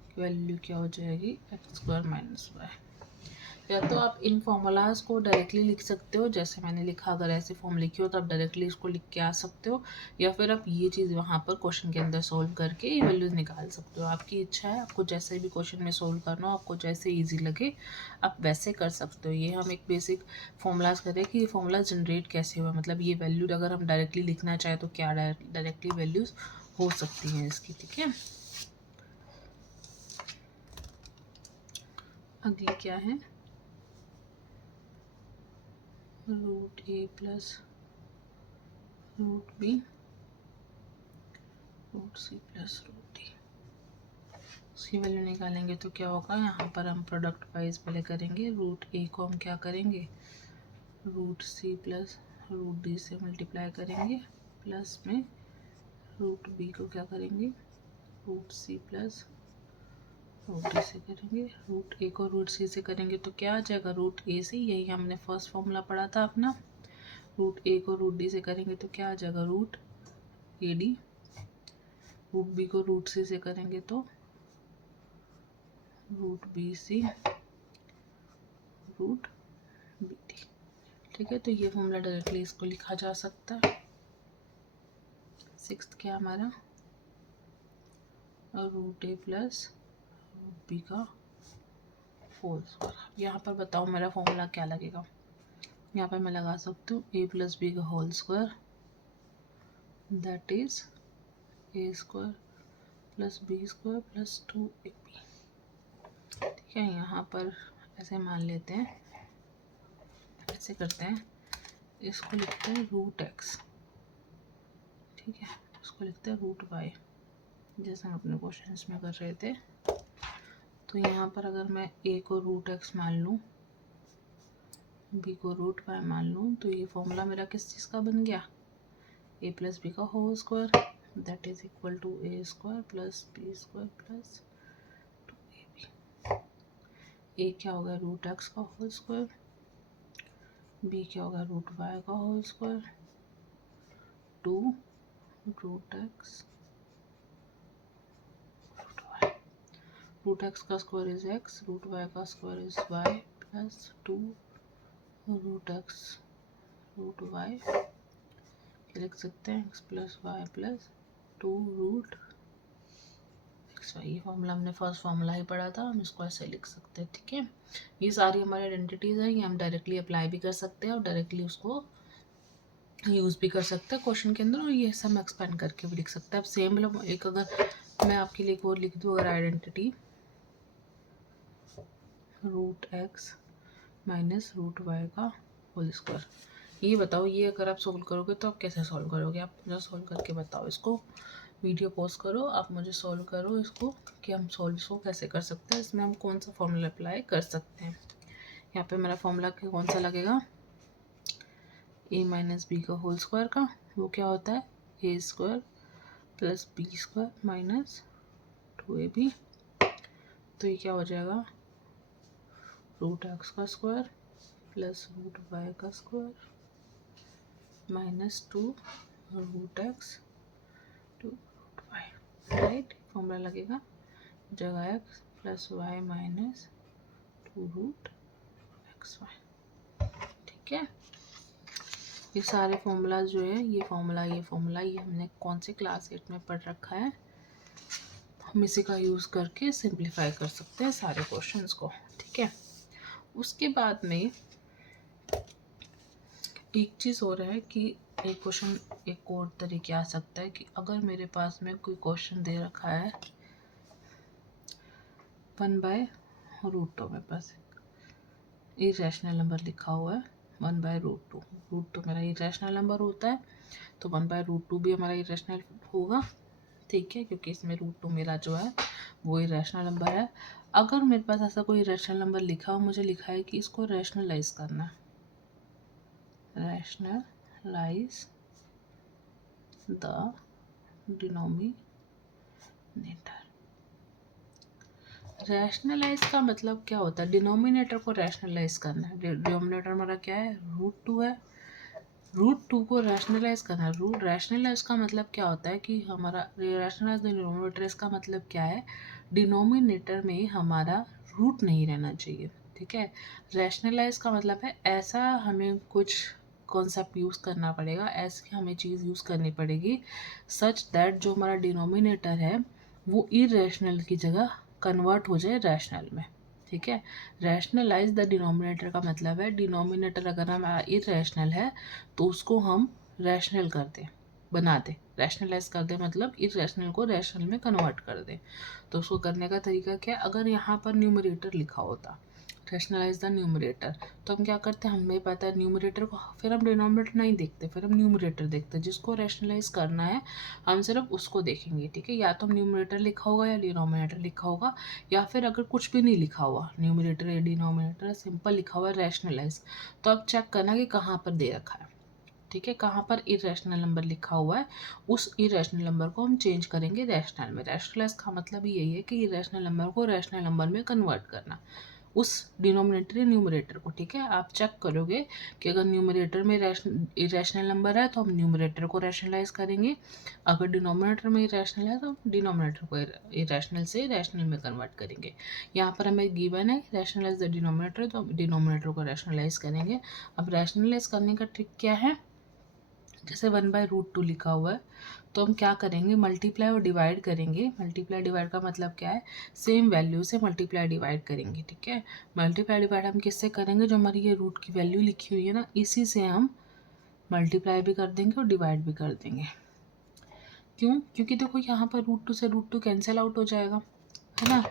की वैल्यू क्या हो जाएगी? X square minus Y. या तो आप इन फॉर्मूलाज को डायरेक्टली लिख सकते हो, जैसे मैंने लिखा, अगर ऐसे फॉर्म लिखी हो तो आप डायरेक्टली इसको लिख के आ सकते हो, या फिर आप ये चीज़ वहाँ पर क्वेश्चन के अंदर सोल्व करके ये वैल्यूज निकाल सकते हो। आपकी इच्छा है, आपको जैसे भी क्वेश्चन में सोल्व करना हो, आपको जैसे ईजी लगे आप वैसे कर सकते हो। ये हम एक बेसिक फॉर्मूलाज करें कि ये फॉर्मूला जनरेट कैसे हुआ, मतलब ये वैल्यू अगर हम डायरेक्टली लिखना चाहें तो क्या डायरेक्टली वैल्यूज़ हो सकती हैं इसकी, ठीक है। अगली क्या है? Root A plus root B root C plus root D. उसकी वैल्यू निकालेंगे तो क्या होगा? यहाँ पर हम प्रोडक्ट वाइज पहले करेंगे। रूट ए को हम क्या करेंगे? रूट सी प्लस रूट डी से मल्टीप्लाई करेंगे, प्लस में रूट बी को क्या करेंगे? रूट सी प्लस रूट डी से करेंगे। रूट ए को रूट सी से करेंगे तो क्या आ जाएगा? रूट ए से। यही हमने फर्स्ट फॉर्मूला पढ़ा था अपना। रूट ए को रूट डी से करेंगे तो क्या आ जाएगा? Root a d. Root b को रूट सी से करेंगे तो root b c root b d, ठीक है। तो ये फॉर्मूला डायरेक्टली इसको लिखा जा सकता है। सिक्स्थ क्या हमारा? Root A plus root B का होल स्क्वायर। यहाँ पर बताओ मेरा फॉर्मूला क्या लगेगा? यहाँ पर मैं लगा सकती हूँ ए प्लस बी का whole square that is a square plus B square plus 2ab, ठीक है। यहाँ पर ऐसे मान लेते हैं, ऐसे करते हैं, इसको लिखते हैं रूट एक्स, ठीक है, इसको लिखते हैं रूट वाई, जैसे हम अपने क्वेश्चंस में कर रहे थे। तो यहाँ पर अगर मैं a को रूट एक्स मान लूँ, b को रूट वाई मान लूँ, तो ये फॉर्मूला मेरा किस चीज़ का बन गया, a प्लस बी का whole square, that is equal to a square plus B square plus 2ab। a क्या होगा, रूट एक्स का होल स्क्वायर, b क्या होगा, रूट वाई का whole square, 2 root X root Y, root x का square is X, root Y का square is Y plus 2 root X root Y, लिख सकते हैं X plus Y plus 2 root x Y. ये formula हमने first formula ही पढ़ा था, हम इसको ऐसे लिख सकते हैं। ठीक है, ये सारी हमारी आइडेंटिटीज हैं, ये हम डायरेक्टली अप्लाई भी कर सकते हैं और डायरेक्टली उसको यूज़ भी कर सकते हैं क्वेश्चन के अंदर, और ये सब हम एक्सपेंड करके भी लिख सकते हैं। अब सेम मतलब एक अगर मैं आपके लिए एक और लिख दूँ, अगर identity root x minus root Y का होल स्क्वायर, ये बताओ, ये अगर आप सोल्व करोगे तो आप कैसे सोल्व करोगे, आप मुझे सोल्व करके बताओ। इसको वीडियो पॉज करो, आप मुझे सोल्व करो इसको कि हम सोल्व इसको कैसे कर सकते हैं, इसमें हम कौन सा फॉर्मूला अप्लाई कर सकते हैं। यहाँ पे मेरा फॉर्मूला कौन सा लगेगा, a माइनस बी का होल स्क्वायर का, वो क्या होता है a square plus B square minus 2ab। तो ये क्या हो जाएगा, रूट एक्स का स्क्वायर प्लस रूट वाई का square minus 2 root x 2 root y, right. Formula लगेगा जगह x plus y minus 2 root x y. ठीक है, ये सारे फॉर्मूला जो है, ये फॉर्मूला ये हमने कौन से क्लास 8 में पढ़ रखा है, हम इसी का यूज़ करके सिंप्लीफाई कर सकते हैं सारे क्वेश्चंस को। ठीक है, उसके बाद में एक चीज़ हो रहा है कि एक क्वेश्चन एक और तरीके आ सकता है कि अगर मेरे पास में कोई क्वेश्चन दे रखा है 1/√2, मेरे पास इरेशनल नंबर लिखा हुआ है 1/√2, √2 मेरा इरेशनल नंबर होता है, तो 1/√2 भी हमारा इरेशनल होगा। ठीक है, क्योंकि इसमें √2 मेरा जो है वो इरेशनल नंबर है। अगर मेरे पास ऐसा कोई रैशनल नंबर लिखा हो, मुझे लिखा है कि इसको रैशनलाइज करना है, रैशनलाइज द डिनोमिनेटर। रैशनलाइज का मतलब क्या होता है, डिनोमिनेटर को रैशनलाइज करना है। डिनोमिनेटर हमारा क्या है, √2 है, √2 को रैशनलाइज करना है। रैशनलाइज का मतलब क्या होता है कि हमारा रैशनलाइज द डिनोमिनेटर, इसका मतलब क्या है, डिनोमिनेटर में हमारा रूट नहीं रहना चाहिए। ठीक है, रैशनलाइज का मतलब है ऐसा हमें कुछ कॉन्सेप्ट यूज़ करना पड़ेगा, ऐसी हमें चीज़ यूज़ करनी पड़ेगी सच दैट जो हमारा डिनोमिनेटर है वो इरेशनल की जगह कन्वर्ट हो जाए रैशनल में। ठीक है, रैशनलाइज द डिनोमिनेटर का मतलब है डिनोमिनेटर अगर हमारा इरेशनल है तो उसको हम रैशनल कर दें, बना दें, रैशनलाइज कर दें, मतलब इरेशनल को रैशनल में कन्वर्ट कर दें। तो उसको करने का तरीका क्या है, अगर यहाँ पर न्यूमरेटर लिखा होता रैशनलाइज द न्यूमरेटर, तो हम क्या करते हैं, हमें पता है न्यूमरेटर को, फिर हम डिनोमिनेटर नहीं देखते, फिर हम न्यूमरेटर देखते हैं। जिसको रैशनलाइज करना है हम सिर्फ उसको देखेंगे। ठीक है, या तो हम न्यूमरेटर लिखा होगा या डिनोमिनेटर लिखा होगा, या फिर अगर कुछ भी नहीं लिखा हुआ, न्यूमरेटर या डिनोमिनेटर, सिंपल लिखा हुआ है रैशनलाइज, तो अब चेक करना कि कहाँ पर दे रखा है। ठीक है, कहाँ पर इरेशनल नंबर लिखा हुआ है, उस इरेशनल नंबर को हम चेंज करेंगे रैशनल में। रैशनलाइज का मतलब यही है कि इरेशनल नंबर को रैशनल नंबर में कन्वर्ट करना, उस डिनोमिनेटर या न्यूमरेटर को। ठीक है, आप चेक करोगे कि अगर न्यूमरेटर में इरेशनल नंबर है तो हम न्यूमरेटर को रैशनलाइज करेंगे, अगर डिनोमिनेटर में इरेशनल है तो हम डिनोमिनेटर को इरेशनल से रैशनल में कन्वर्ट करेंगे। यहाँ पर हमें गिवन है रैशनलाइज द डिनोमिनेटर, तो हम डिनोमिनेटर को रैशनलाइज करेंगे। अब रैशनलाइज करने का ट्रिक क्या है, जैसे 1/√2 लिखा हुआ है तो हम क्या करेंगे, मल्टीप्लाई और डिवाइड करेंगे। मल्टीप्लाई डिवाइड का मतलब क्या है, सेम वैल्यू से मल्टीप्लाई डिवाइड करेंगे। ठीक है, मल्टीप्लाई डिवाइड हम किससे करेंगे, जो हमारी ये रूट की वैल्यू लिखी हुई है ना, इसी से हम मल्टीप्लाई भी कर देंगे और डिवाइड भी कर देंगे। क्यों, क्योंकि देखो यहाँ पर √2 से √2 कैंसिल आउट हो जाएगा, है ना,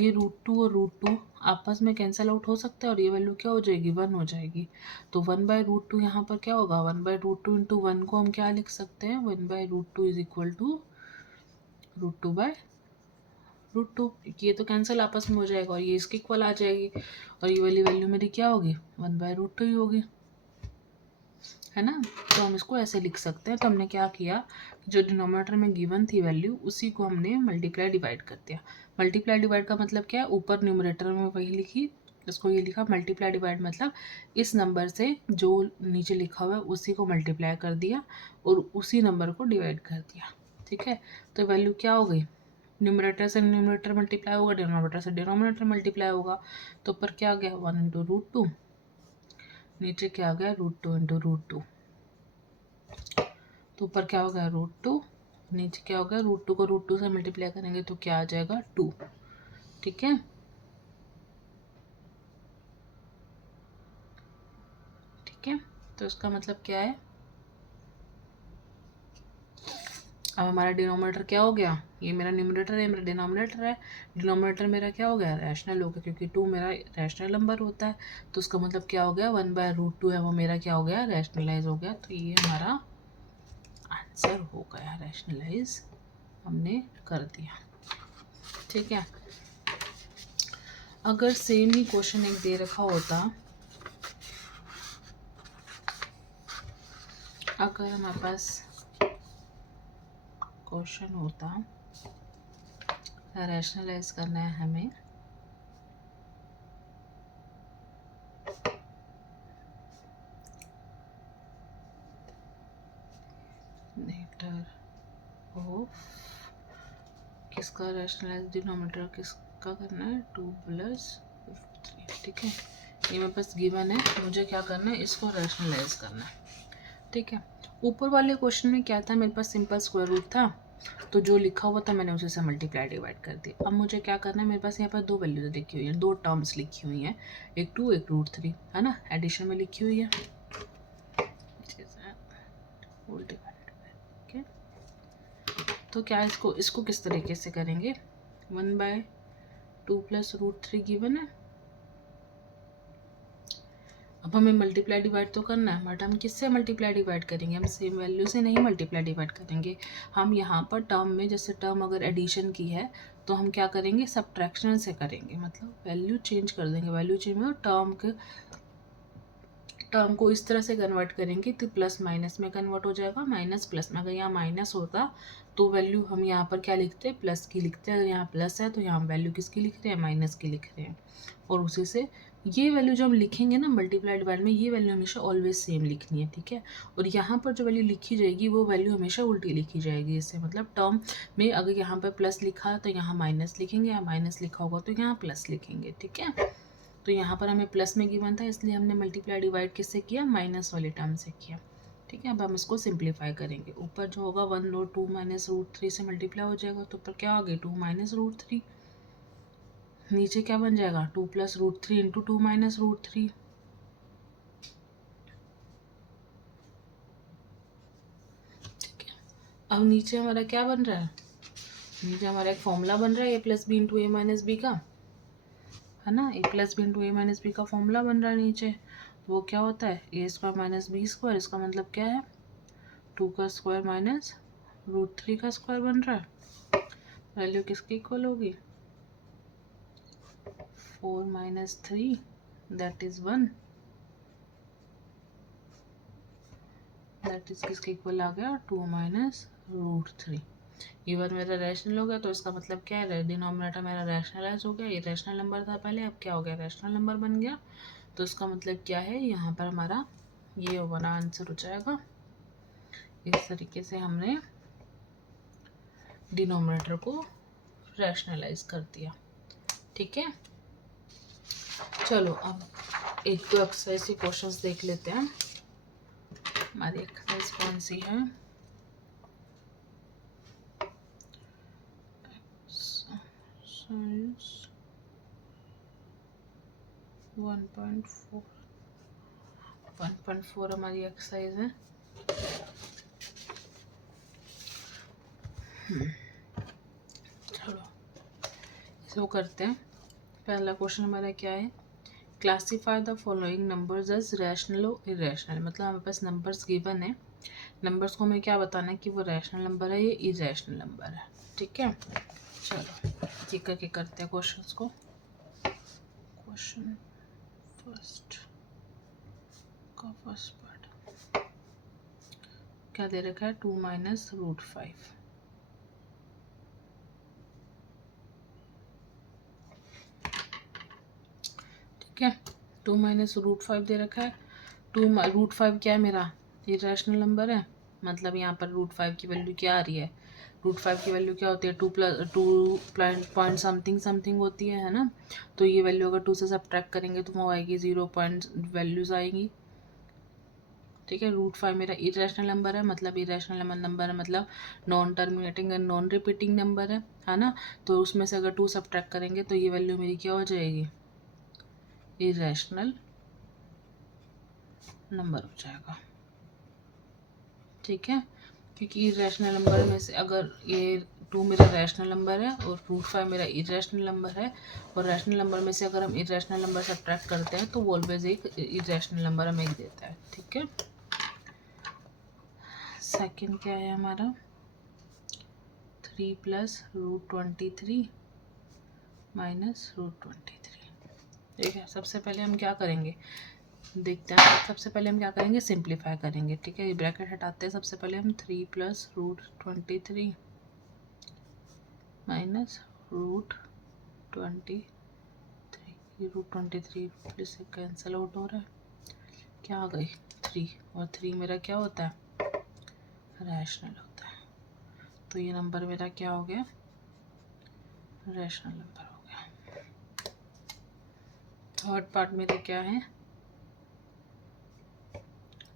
ये √2 और √2 आपस में कैंसिल आउट हो सकता है और ये वैल्यू क्या हो जाएगी, 1 हो जाएगी। तो 1/√2 यहाँ पर क्या होगा, 1/√2 इंटू 1 को हम क्या लिख सकते हैं, 1/√2 इज इक्वल टू √2/, √2, ये तो कैंसिल आपस में हो जाएगा और ये इसकी इक्वल आ जाएगी और ये वाली वैल्यू मेरी क्या होगी 1/√2 ही होगी, है ना। तो हम इसको ऐसे लिख सकते हैं। तो हमने क्या किया, जो डिनोमिनेटर में गिवन थी वैल्यू उसी को हमने मल्टीप्लाई डिवाइड कर दिया। मल्टीप्लाई डिवाइड का मतलब क्या है, ऊपर न्यूमरेटर में वही लिखी, इसको ये लिखा मल्टीप्लाई डिवाइड, मतलब इस नंबर से जो नीचे लिखा हुआ है उसी को मल्टीप्लाई कर दिया और उसी नंबर को डिवाइड कर दिया, ठीक है। तो वैल्यू क्या हो गई, न्यूमरेटर से न्यूमरेटर मल्टीप्लाई होगा, डिनोमिनेटर से डिनोमिनेटर मल्टीप्लाई होगा। तो ऊपर क्या आ गया 1 × √2, नीचे क्या आ गया √2 × √2। तो ऊपर क्या हो गया √2, नीचे क्या हो गया √2 को √2 से मल्टीप्लाई करेंगे तो क्या आ जाएगा 2, ठीक है। ठीक है, तो इसका मतलब क्या है, अब हमारा डिनोमिनेटर क्या हो गया, ये मेरा न्यूमरेटर है, मेरा डिनोमिनेटर है, डिनोमिनेटर मेरा क्या हो गया रैशनल हो गया, क्योंकि 2 मेरा रैशनल नंबर होता है। तो उसका मतलब क्या हो गया 1/√2 है वो मेरा क्या हो गया रैशनलाइज हो गया। तो ये हमारा आंसर हो गया, रैशनलाइज हमने कर दिया, ठीक है। अगर सेम ही क्वेश्चन एक दे रखा होता, अगर हमारे पास क्वेश्चन होता रैशनलाइज करना है हमें, नेटर ऑफ किसका रैशनलाइज, डिनोमिनेटर किसका करना है 2 + 3, ठीक है। ये मेरे पास गिवन है, मुझे क्या करना है इसको रैशनलाइज करना है, ठीक है। ऊपर वाले क्वेश्चन में क्या था, मेरे पास सिंपल स्क्वायर रूट था, तो जो लिखा हुआ था मैंने उसी से मल्टीप्लाई डिवाइड कर दिया। अब मुझे क्या करना है, मेरे पास यहाँ पर दो वैल्यूज लिखी हुई हैं, दो टर्म्स लिखी हुई हैं, एक 2 एक √3, है ना, एडिशन में लिखी हुई है, ठीक है। तो क्या इसको किस तरीके से करेंगे, 1/2 + √3 गिवन है। अब हमें मल्टीप्लाई डिवाइड तो करना है, बट हम किससे मल्टीप्लाई डिवाइड करेंगे, हम सेम वैल्यू से नहीं मल्टीप्लाई डिवाइड करेंगे। हम यहाँ पर टर्म में, जैसे टर्म अगर एडिशन की है तो हम क्या करेंगे सब्ट्रैक्शन से करेंगे, मतलब वैल्यू चेंज कर देंगे, वैल्यू चेंज में टर्म को इस तरह से कन्वर्ट करेंगे तो प्लस माइनस में कन्वर्ट हो जाएगा, माइनस प्लस में। अगर यहाँ माइनस होता तो वैल्यू हम यहाँ पर क्या लिखते हैं प्लस की लिखते हैं, अगर यहाँ प्लस है तो यहाँ वैल्यू किसकी लिख रहे हैं माइनस की लिख रहे हैं। और उसी से ये वैल्यू जो हम लिखेंगे ना मल्टीप्लाई डिवाइड में, ये वैल्यू हमेशा ऑलवेज सेम लिखनी है, ठीक है। और यहाँ पर जो वैल्यू लिखी जाएगी वो वैल्यू हमेशा उल्टी लिखी जाएगी, इससे मतलब टर्म में अगर यहाँ पर प्लस लिखा तो यहाँ माइनस लिखेंगे, या माइनस लिखा होगा तो यहाँ प्लस लिखेंगे, ठीक है। तो यहाँ पर हमें प्लस में गिवन था इसलिए हमने मल्टीप्लाई डिवाइड किससे किया, माइनस वाले टर्म से किया, ठीक है। अब हम इसको सिंप्लीफाई करेंगे, ऊपर जो होगा 1 और 2 - √3 से मल्टीप्लाई हो जाएगा, तो ऊपर क्या हो गया 2 - √3, नीचे क्या बन जाएगा 2 + √3 × 2 - √3, ठीक है। अब नीचे हमारा क्या बन रहा है, नीचे हमारा एक फॉर्मूला बन रहा है a + b × a - b का, है ना, a + b × a - b का फॉर्मूला बन रहा है नीचे। तो वो क्या होता है a² - b², इसका मतलब क्या है 2 का स्क्वायर माइनस √3 का स्क्वायर बन रहा है। वैल्यू किसके इक्वल होगी 4 - 3 दैट इज 1, दैट इज किसके इक्वल आ गया 2 - √3। ये बार मेरा रैशनल हो गया, तो इसका मतलब क्या है डिनोमिनेटर मेरा रैशनलाइज हो गया, ये रैशनल नंबर था पहले, अब क्या हो गया रैशनल नंबर बन गया। तो इसका मतलब क्या है यहाँ पर हमारा ये वाला आंसर हो जाएगा। इस तरीके से हमने डिनोमिनेटर को रैशनलाइज कर दिया, ठीक है। चलो अब एक दो एक्सरसाइज के क्वेश्चंस देख लेते हैं। हमारी एक्सरसाइज कौन सी है, एक्सरसाइज 1.4 हमारी एक्सरसाइज है। चलो इसको करते हैं। पहला क्वेश्चन हमारा क्या है, classify the following numbers as rational और इरेशनल, मतलब हमारे पास नंबर्स गिवन है, नंबर्स को हमें क्या बताना है कि वो रैशनल नंबर है या इरेशनल नंबर है, ठीक है। चलो एक एक करके करते हैं क्वेश्चंस को। क्वेश्चन फर्स्ट का फर्स्ट पार्ट क्या दे रखा है, 2 माइनस रूट 5। ठीक है, 2 माइनस रूट 5 दे रखा है। रूट 5 क्या है, मेरा इरेशनल नंबर है, मतलब यहाँ पर रूट 5 की वैल्यू क्या आ रही है, रूट 5 की वैल्यू क्या होती है, 2 पॉइंट समथिंग समथिंग होती है ना। तो ये वैल्यू अगर 2 से सब्ट्रैक्ट करेंगे तो वो आएगी 0 पॉइंट वैल्यूज आएगी। ठीक है, रूट 5 मेरा इरेशनल नंबर है, मतलब इरेशनल नंबर है मतलब non terminating and non repeating number है ना। तो उसमें से अगर 2 सब्ट्रैक्ट करेंगे तो ये वैल्यू मेरी क्या हो जाएगी, इरेशनल नंबर हो जाएगा। ठीक है, क्योंकि इरेशनल नंबर में से अगर ये 2 मेरा रैशनल नंबर है और रूट 5 मेरा इरेशनल नंबर है, और रैशनल नंबर में से अगर हम इरेशनल नंबर सब्ट्रैक्ट करते हैं तो वो ऑलवेज एक इरेशनल नंबर हमें एक देता है। ठीक है, सेकंड क्या है हमारा, 3 प्लस रूट 23 माइनस रूट 23। ठीक है, सबसे पहले हम क्या करेंगे देखते हैं, सबसे पहले हम क्या करेंगे, सिंप्लीफाई करेंगे। ठीक है, ये ब्रैकेट हटाते हैं, सबसे पहले हम 3 प्लस रूट 23 माइनस रूट 23, ये रूट 23 प्लस से कैंसिल आउट हो रहा है, क्या आ गई 3, और 3 मेरा क्या होता है, रैशनल होता है। तो ये नंबर मेरा क्या हो गया, रैशनल नंबर हो गया। थर्ड पार्ट मेरा क्या है,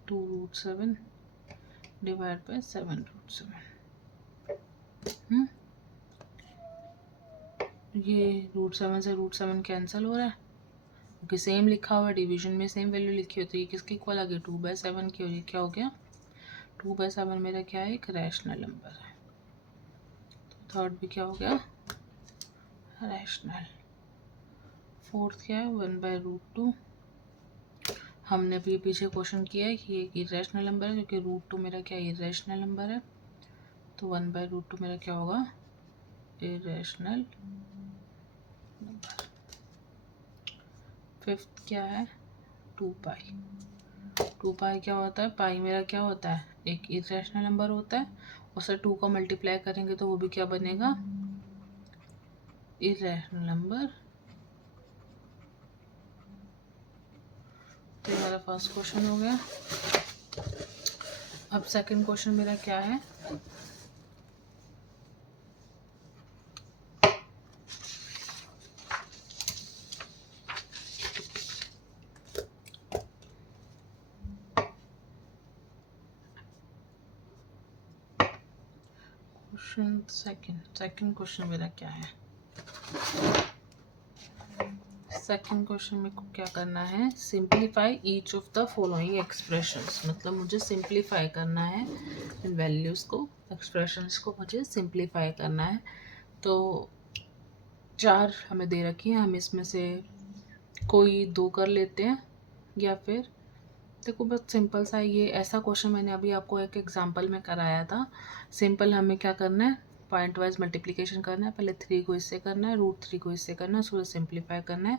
2 रूट 7 डिवाइड बाय 7 रूट 7। ये रूट 7 से रूट 7 कैंसिल हो रहा है, क्योंकि सेम लिखा हुआ है, डिवीजन में सेम वैल्यू लिखी होती है। किसके इक्वल आ गई, 2/7 की। और ये क्या हो गया, 2/7 मेरा क्या है, एक रैशनल नंबर है। तो थर्ड भी क्या हो गया, रैशनल। फोर्थ क्या है, 1/√2। हमने भी पीछे क्वेश्चन किया है कि ये इरेशनल नंबर है, क्योंकि √2 मेरा क्या इरेशनल नंबर है। तो 1/√2 मेरा क्या होगा, इरेशनल नंबर। फिफ्थ क्या है, 2 पाई। 2 पाई क्या होता है, पाई मेरा क्या होता है, एक इरेशनल नंबर होता है, उससे 2 का मल्टीप्लाई करेंगे तो वो भी क्या बनेगा, इरेशनल नंबर। तो ये हमारा फर्स्ट क्वेश्चन हो गया। अब सेकंड क्वेश्चन मेरा क्या है, सेकंड क्वेश्चन मेरा क्या है, सेकंड क्वेश्चन में को क्या करना है, simplify each of the following expressions. मतलब मुझे सिंप्लीफाई करना है इन वैल्यूज़ को, एक्सप्रेशंस को मुझे सिंप्लीफाई करना है। तो 4 हमें दे रखी है, हम इसमें से कोई 2 कर लेते हैं, या फिर देखो बहुत सिंपल सा ये ऐसा क्वेश्चन मैंने अभी आपको एक एग्जांपल में कराया था। सिंपल हमें क्या करना है, पॉइंट वाइज मल्टीप्लिकेशन करना है, पहले 3 को इससे करना है, √3 को इससे करना है, उसको सिंप्लीफाई करना है।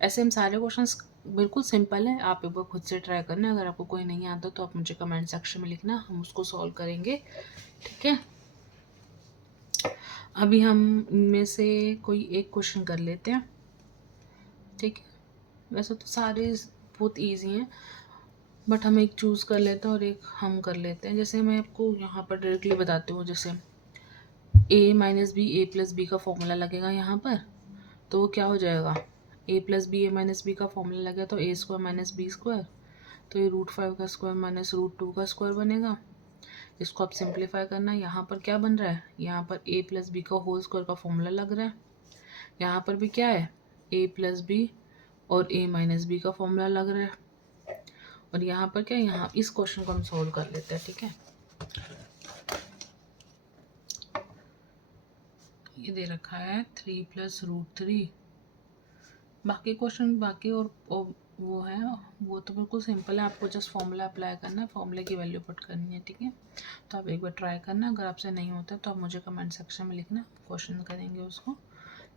ऐसे हम सारे क्वेश्चंस बिल्कुल सिंपल है, आप एक बार खुद से ट्राई करना। अगर आपको कोई नहीं आता तो आप मुझे कमेंट सेक्शन में लिखना, हम उसको सॉल्व करेंगे। ठीक है, अभी हम इनमें से कोई एक क्वेश्चन कर लेते हैं। ठीक है, वैसे तो सारे बहुत ईजी हैं, बट हम एक चूज़ कर लेते हैं और एक हम कर लेते हैं। जैसे मैं आपको यहाँ पर डायरेक्टली बताती हूँ, जैसे a minus b a plus B का फॉर्मूला लगेगा यहाँ पर, तो वो क्या हो जाएगा, a plus b a minus b का फॉर्मूला लगेगा तो a² माइनस b², तो ये √5 का स्क्वायर माइनस √2 का स्क्वायर बनेगा। इसको आप सिंप्लीफाई करना, यहाँ पर क्या बन रहा है, यहाँ पर a प्लस बी का होल स्क्वायर का फॉर्मूला लग रहा है, यहाँ पर भी क्या है, a प्लस बी और a माइनस बी का फॉर्मूला लग रहा है। और यहाँ पर क्या, यहाँ इस क्वेश्चन को हम सॉल्व कर लेते हैं। ठीक है, ये दे रखा है 3 प्लस √3। बाकी क्वेश्चन बाकी और वो है, वो तो बिल्कुल सिंपल है, आपको जस्ट फॉर्मूला अप्लाई करना है, फॉर्मूले की वैल्यू पुट करनी है। ठीक है, तो आप एक बार ट्राई करना, अगर आपसे नहीं होता तो आप मुझे कमेंट सेक्शन में लिखना, क्वेश्चन करेंगे उसको।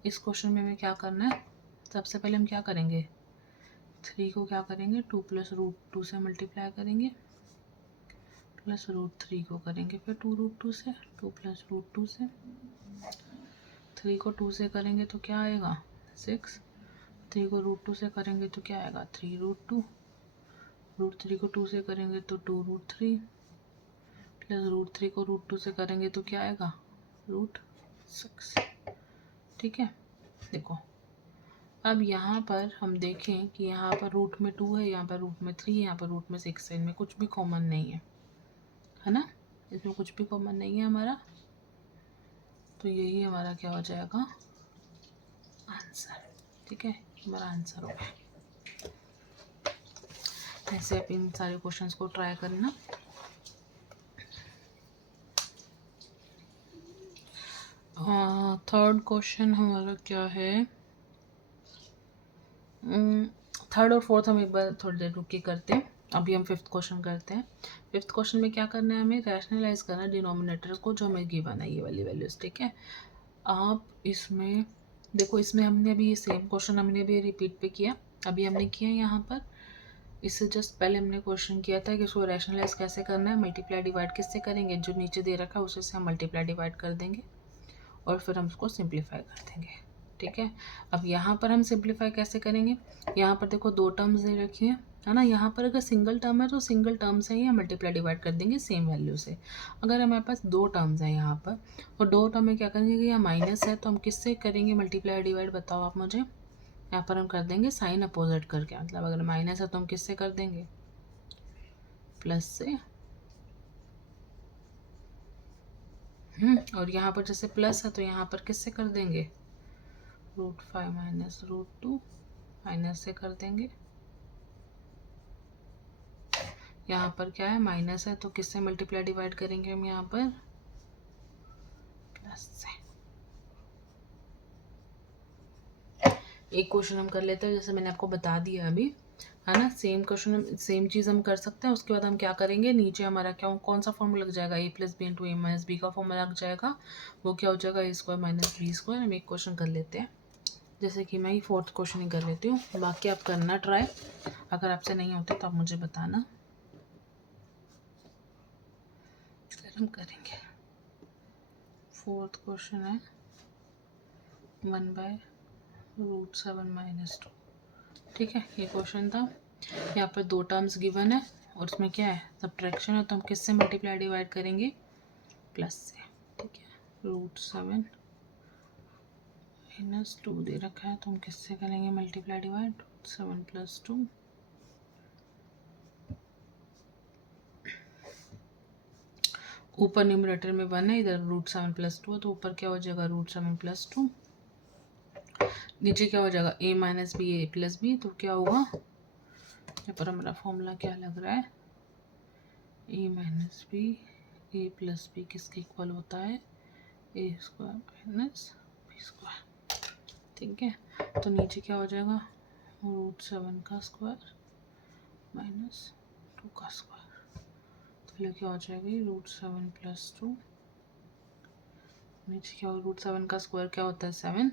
इस क्वेश्चन में हमें क्या करना है, सबसे पहले हम क्या करेंगे, 3 को क्या करेंगे 2 + √2 से मल्टीप्लाई करेंगे, प्लस √3 को करेंगे फिर 2√2 से, 2 + √2 से, 3 को 2 से करेंगे तो क्या आएगा 6, 3 को √2 से करेंगे तो क्या आएगा 3√2, √3 को 2 से करेंगे तो 2√3, प्लस √3 को √2 से करेंगे तो क्या आएगा √6। ठीक है, देखो अब यहाँ पर हम देखें कि यहाँ पर रूट में 2 है, यहाँ पर रूट में 3 है, यहाँ पर रूट में 6 है, इनमें कुछ भी कॉमन नहीं है ना, इसमें कुछ भी कॉमन नहीं है हमारा, तो यही हमारा क्या हो जाएगा आंसर। ठीक है, हमारा आंसर होगा। ऐसे आप इन सारे क्वेश्चंस को ट्राई करना। थर्ड क्वेश्चन हमारा क्या है, थर्ड और फोर्थ हम एक बार थोड़ी देर रुक के करते हैं, अभी हम फिफ्थ क्वेश्चन करते हैं। फिफ्थ क्वेश्चन में क्या करना है, हमें रैशनलाइज करना है डिनोमिनेटर को जो हमें गिवन है, ये वाली वैल्यूज। ठीक है, आप इसमें देखो, इसमें हमने अभी ये सेम क्वेश्चन हमने भी रिपीट पे किया, अभी हमने किया यहाँ पर, इससे जस्ट पहले हमने क्वेश्चन किया था कि उसको रैशनलाइज कैसे करना है, मल्टीप्लाई डिवाइड किससे करेंगे, जो नीचे दे रखा है उसे से हम मल्टीप्लाई डिवाइड कर देंगे और फिर हम उसको सिंप्लीफाई कर देंगे। ठीक है, अब यहाँ पर हम सिंप्लीफाई कैसे करेंगे, यहाँ पर देखो 2 टर्म्स दे रखी है ना, यहाँ पर अगर सिंगल टर्म है तो सिंगल टर्म से ही हम मल्टीप्लाई डिवाइड कर देंगे सेम वैल्यू से। अगर हमारे पास 2 टर्म्स हैं यहाँ पर, और 2 टर्म में क्या करेंगे कि यहाँ माइनस है तो हम किससे करेंगे मल्टीप्लाई डिवाइड, बताओ आप मुझे। यहाँ पर हम कर देंगे साइन अपोजिट करके, मतलब अगर माइनस है तो हम किससे कर देंगे प्लस से, और यहाँ पर जैसे प्लस है तो यहाँ पर किससे कर देंगे √5 - √2 माइनस से कर देंगे। यहाँ पर क्या है माइनस है तो किससे मल्टीप्लाई डिवाइड करेंगे हम यहाँ पर प्लस से। एक क्वेश्चन हम कर लेते हैं, जैसे मैंने आपको बता दिया अभी, है ना, सेम क्वेश्चन सेम चीज़ हम कर सकते हैं। उसके बाद हम क्या करेंगे, नीचे हमारा क्या कौन सा फॉर्मूला लग जाएगा, a + b × a - b का फॉर्मूला लग जाएगा, वो क्या हो जाएगा a² - b²। हम एक क्वेश्चन कर लेते हैं, जैसे कि मैं ये फोर्थ क्वेश्चन ही कर लेती हूँ, बाकी आप करना ट्राई, अगर आपसे नहीं होते तो आप मुझे बताना, फिर हम करेंगे। फोर्थ क्वेश्चन है 1/√7 - 2। ठीक है, ये क्वेश्चन था, यहाँ पर 2 टर्म्स गिवन है और उसमें क्या है सब्ट्रैक्शन है, तो हम किससे मल्टीप्लाई डिवाइड करेंगे प्लस से। ठीक है, √7 - 2 दे रखा है तो हम किससे करेंगे मल्टीप्लाई डिवाइड, 7 + 2। ऊपर न्यूमरेटर में 1 है, इधर √7 + 2 है, तो ऊपर क्या हो जाएगा √7 + 2, नीचे क्या हो जाएगा a - b a + b, तो क्या होगा, यहाँ पर हमारा फॉर्मूला क्या लग रहा है, a - b a + b किसके इक्वल होता है a² - b²। ठीक है, तो नीचे क्या हो जाएगा √7 का स्क्वायर - 2 का स्क्वायर, तो ये क्या हो जाएगा √7 + 2, नीचे क्या हो √7 का स्क्वायर क्या होता है 7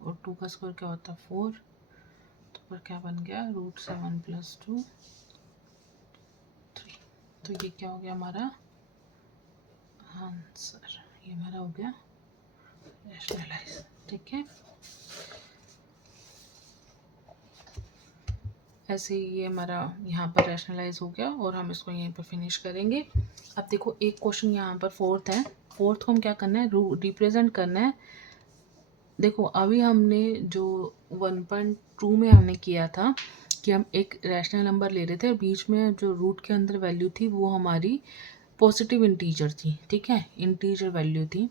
और 2 का स्क्वायर क्या होता है 4, तो पर क्या बन गया √7 + 2 3। तो ये क्या हो गया हमारा आंसर, ये हमारा हो गया रैशनलाइज। ठीक है, ऐसे ही ये हमारा यहाँ पर रैशनलाइज हो गया और हम इसको यहीं पर फिनिश करेंगे। अब देखो एक क्वेश्चन यहाँ पर फोर्थ है, फोर्थ को हम क्या करना है रिप्रेजेंट करना है। देखो अभी हमने जो 1.2 में हमने किया था कि हम एक रैशनल नंबर ले रहे थे और बीच में जो रूट के अंदर वैल्यू थी वो हमारी पॉजिटिव इंटीजर थी। ठीक है, इंटीजर वैल्यू थी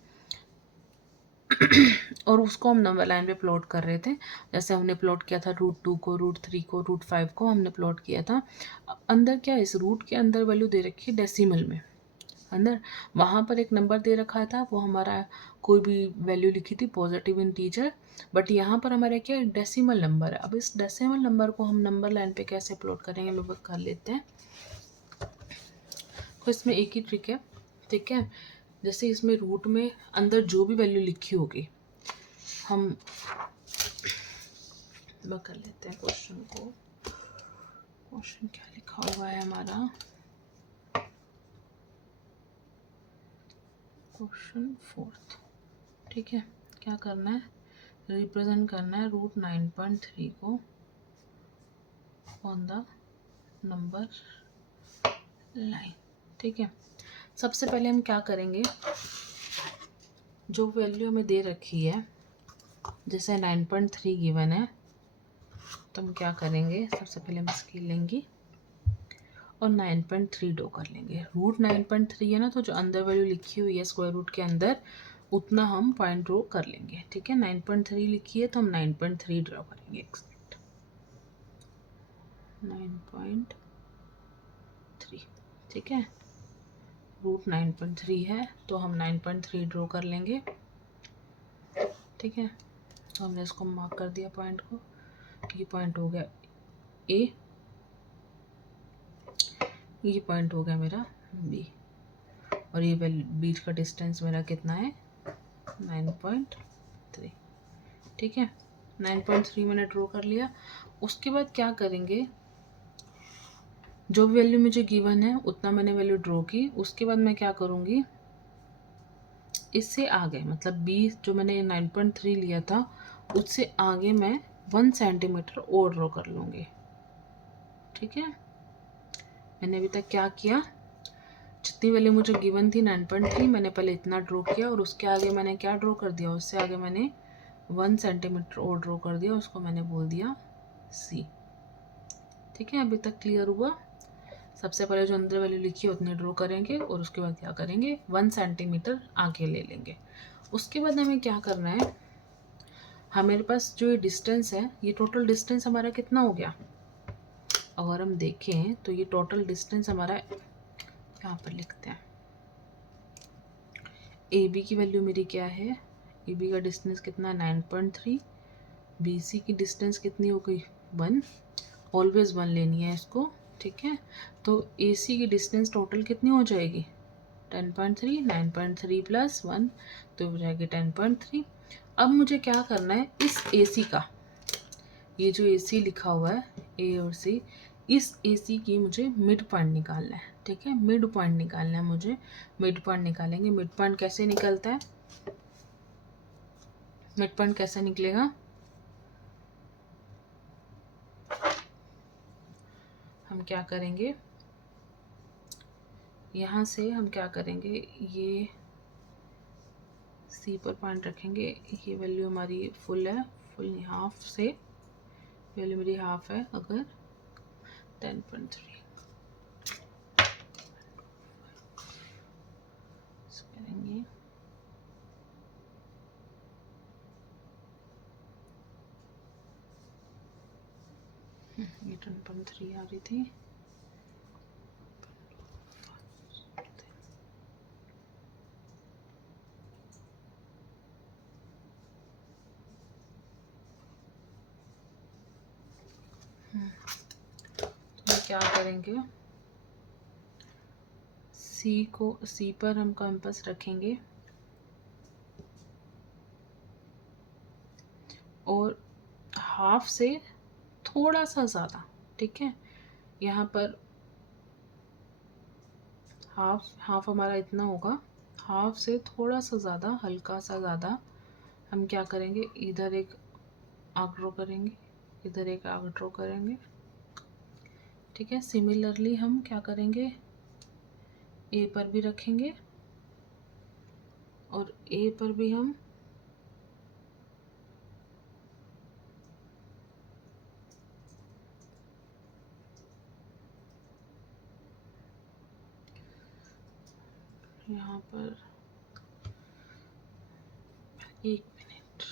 और उसको हम नंबर लाइन पे प्लॉट कर रहे थे, जैसे हमने प्लॉट किया था √2 को, √3 को, √5 को हमने प्लॉट किया था। अंदर क्या इस रूट के अंदर वैल्यू दे रखी है डेसिमल में, अंदर वहाँ पर एक नंबर दे रखा था, वो हमारा कोई भी वैल्यू लिखी थी पॉजिटिव इंटीजर, बट यहाँ पर हमारा क्या डेसिमल नंबर है। अब इस डेसिमल नंबर को हम नंबर लाइन पे कैसे प्लॉट करेंगे हम लोग कर लेते हैं। तो इसमें एक ही ट्रिक है। ठीक है, जैसे इसमें रूट में अंदर जो भी वैल्यू लिखी होगी हम कर लेते हैं क्वेश्चन को। क्वेश्चन क्या लिखा हुआ है हमारा? क्वेश्चन 4, ठीक है। क्या करना है? रिप्रेजेंट करना है रूट 9.3 को ऑन द नंबर लाइन, ठीक है। सबसे पहले हम क्या करेंगे, जो वैल्यू हमें दे रखी है, जैसे 9.3 गिवन है, तो हम क्या करेंगे, सबसे पहले हम इसकी लेंगे और 9.3 ड्रॉ कर लेंगे। रूट 9.3 है ना, तो जो अंदर वैल्यू लिखी हुई है स्क्वायर रूट के अंदर, उतना हम पॉइंट ड्रॉ कर लेंगे, ठीक है। 9.3 लिखी है तो हम 9.3 ड्रॉ करेंगे एक्सेप्ट 9.3, ठीक है। रूट 9.3 है तो हम 9.3 ड्रॉ कर लेंगे, ठीक है। तो हमने इसको मार्क कर दिया पॉइंट को। ये पॉइंट हो गया ए, ये पॉइंट हो गया मेरा बी, और ये बीच का डिस्टेंस मेरा कितना है 9.3, ठीक है। 9.3 मैंने ड्रॉ कर लिया। उसके बाद क्या करेंगे, जो वैल्यू मुझे गिवन है उतना मैंने वैल्यू ड्रॉ की। उसके बाद मैं क्या करूँगी, इससे आगे मतलब बी जो मैंने 9.3 लिया था उससे आगे मैं 1 सेंटीमीटर और ड्रॉ कर लूँगी, ठीक है। मैंने अभी तक क्या किया, जितनी वैल्यू मुझे गिवन थी 9.3, मैंने पहले इतना ड्रॉ किया और उसके आगे मैंने क्या ड्रॉ कर दिया, उससे आगे मैंने 1 सेंटीमीटर और ड्रॉ कर दिया, उसको मैंने बोल दिया सी, ठीक है। अभी तक क्लियर हुआ? सबसे पहले जो अंदर वैल्यू लिखी है उतनी ड्रॉ करेंगे और उसके बाद क्या करेंगे, 1 सेंटीमीटर आगे ले लेंगे। उसके बाद हमें क्या करना है, हमारे पास जो ये डिस्टेंस है, ये टोटल डिस्टेंस हमारा कितना हो गया, अगर हम देखें तो ये टोटल डिस्टेंस हमारा, यहाँ पर लिखते हैं ए बी की वैल्यू मेरी क्या है, ए बी का डिस्टेंस कितना है 9.3, बी सी की डिस्टेंस कितनी हो गई 1, ऑलवेज 1 लेनी है इसको, ठीक है। तो ए सी की डिस्टेंस टोटल कितनी हो जाएगी 10.3, 9.3 प्लस 1 तो हो जाएगी 10.3। अब मुझे क्या करना है, इस ए सी का, ये जो ए सी लिखा हुआ है ए और सी, इस ए सी की मुझे मिड पॉइंट निकालना है, ठीक है। मिड पॉइंट निकालना है मुझे, मिड पॉइंट निकालेंगे। मिड पॉइंट कैसे निकलता है, मिड पॉइंट कैसे निकलेगा, हम क्या करेंगे, यहाँ से हम क्या करेंगे, ये सी पर पॉइंट रखेंगे, ये वैल्यू हमारी फुल है, फुल हाफ से वैल्यू मेरी हाफ है, अगर 10.3 करेंगे, ये 10.3 आ रही थी, तो क्या करेंगे, सी पर हम कंपास रखेंगे और हाफ से थोड़ा सा ज़्यादा, ठीक है। यहाँ पर हाफ हमारा इतना होगा, हाफ से थोड़ा सा ज़्यादा, हल्का सा ज़्यादा हम क्या करेंगे, इधर एक आर्क ड्रॉ करेंगे, इधर एक आर्क ड्रॉ करेंगे, ठीक है। सिमिलरली हम क्या करेंगे, ए पर भी रखेंगे और ए पर भी हम यहाँ पर, एक मिनट,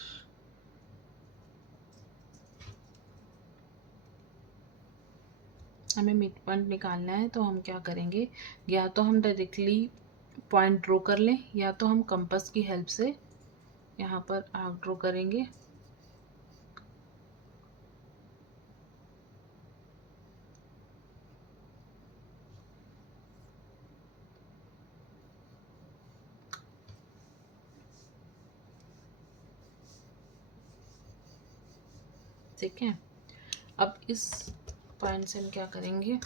हमें मिड पॉइंट निकालना है, तो हम क्या करेंगे, या तो हम डायरेक्टली पॉइंट ड्रॉ कर लें या तो हम कंपास की हेल्प से यहाँ पर आर्क ड्रॉ करेंगे, ठीक है। अब इस पॉइंट से हम क्या करेंगे,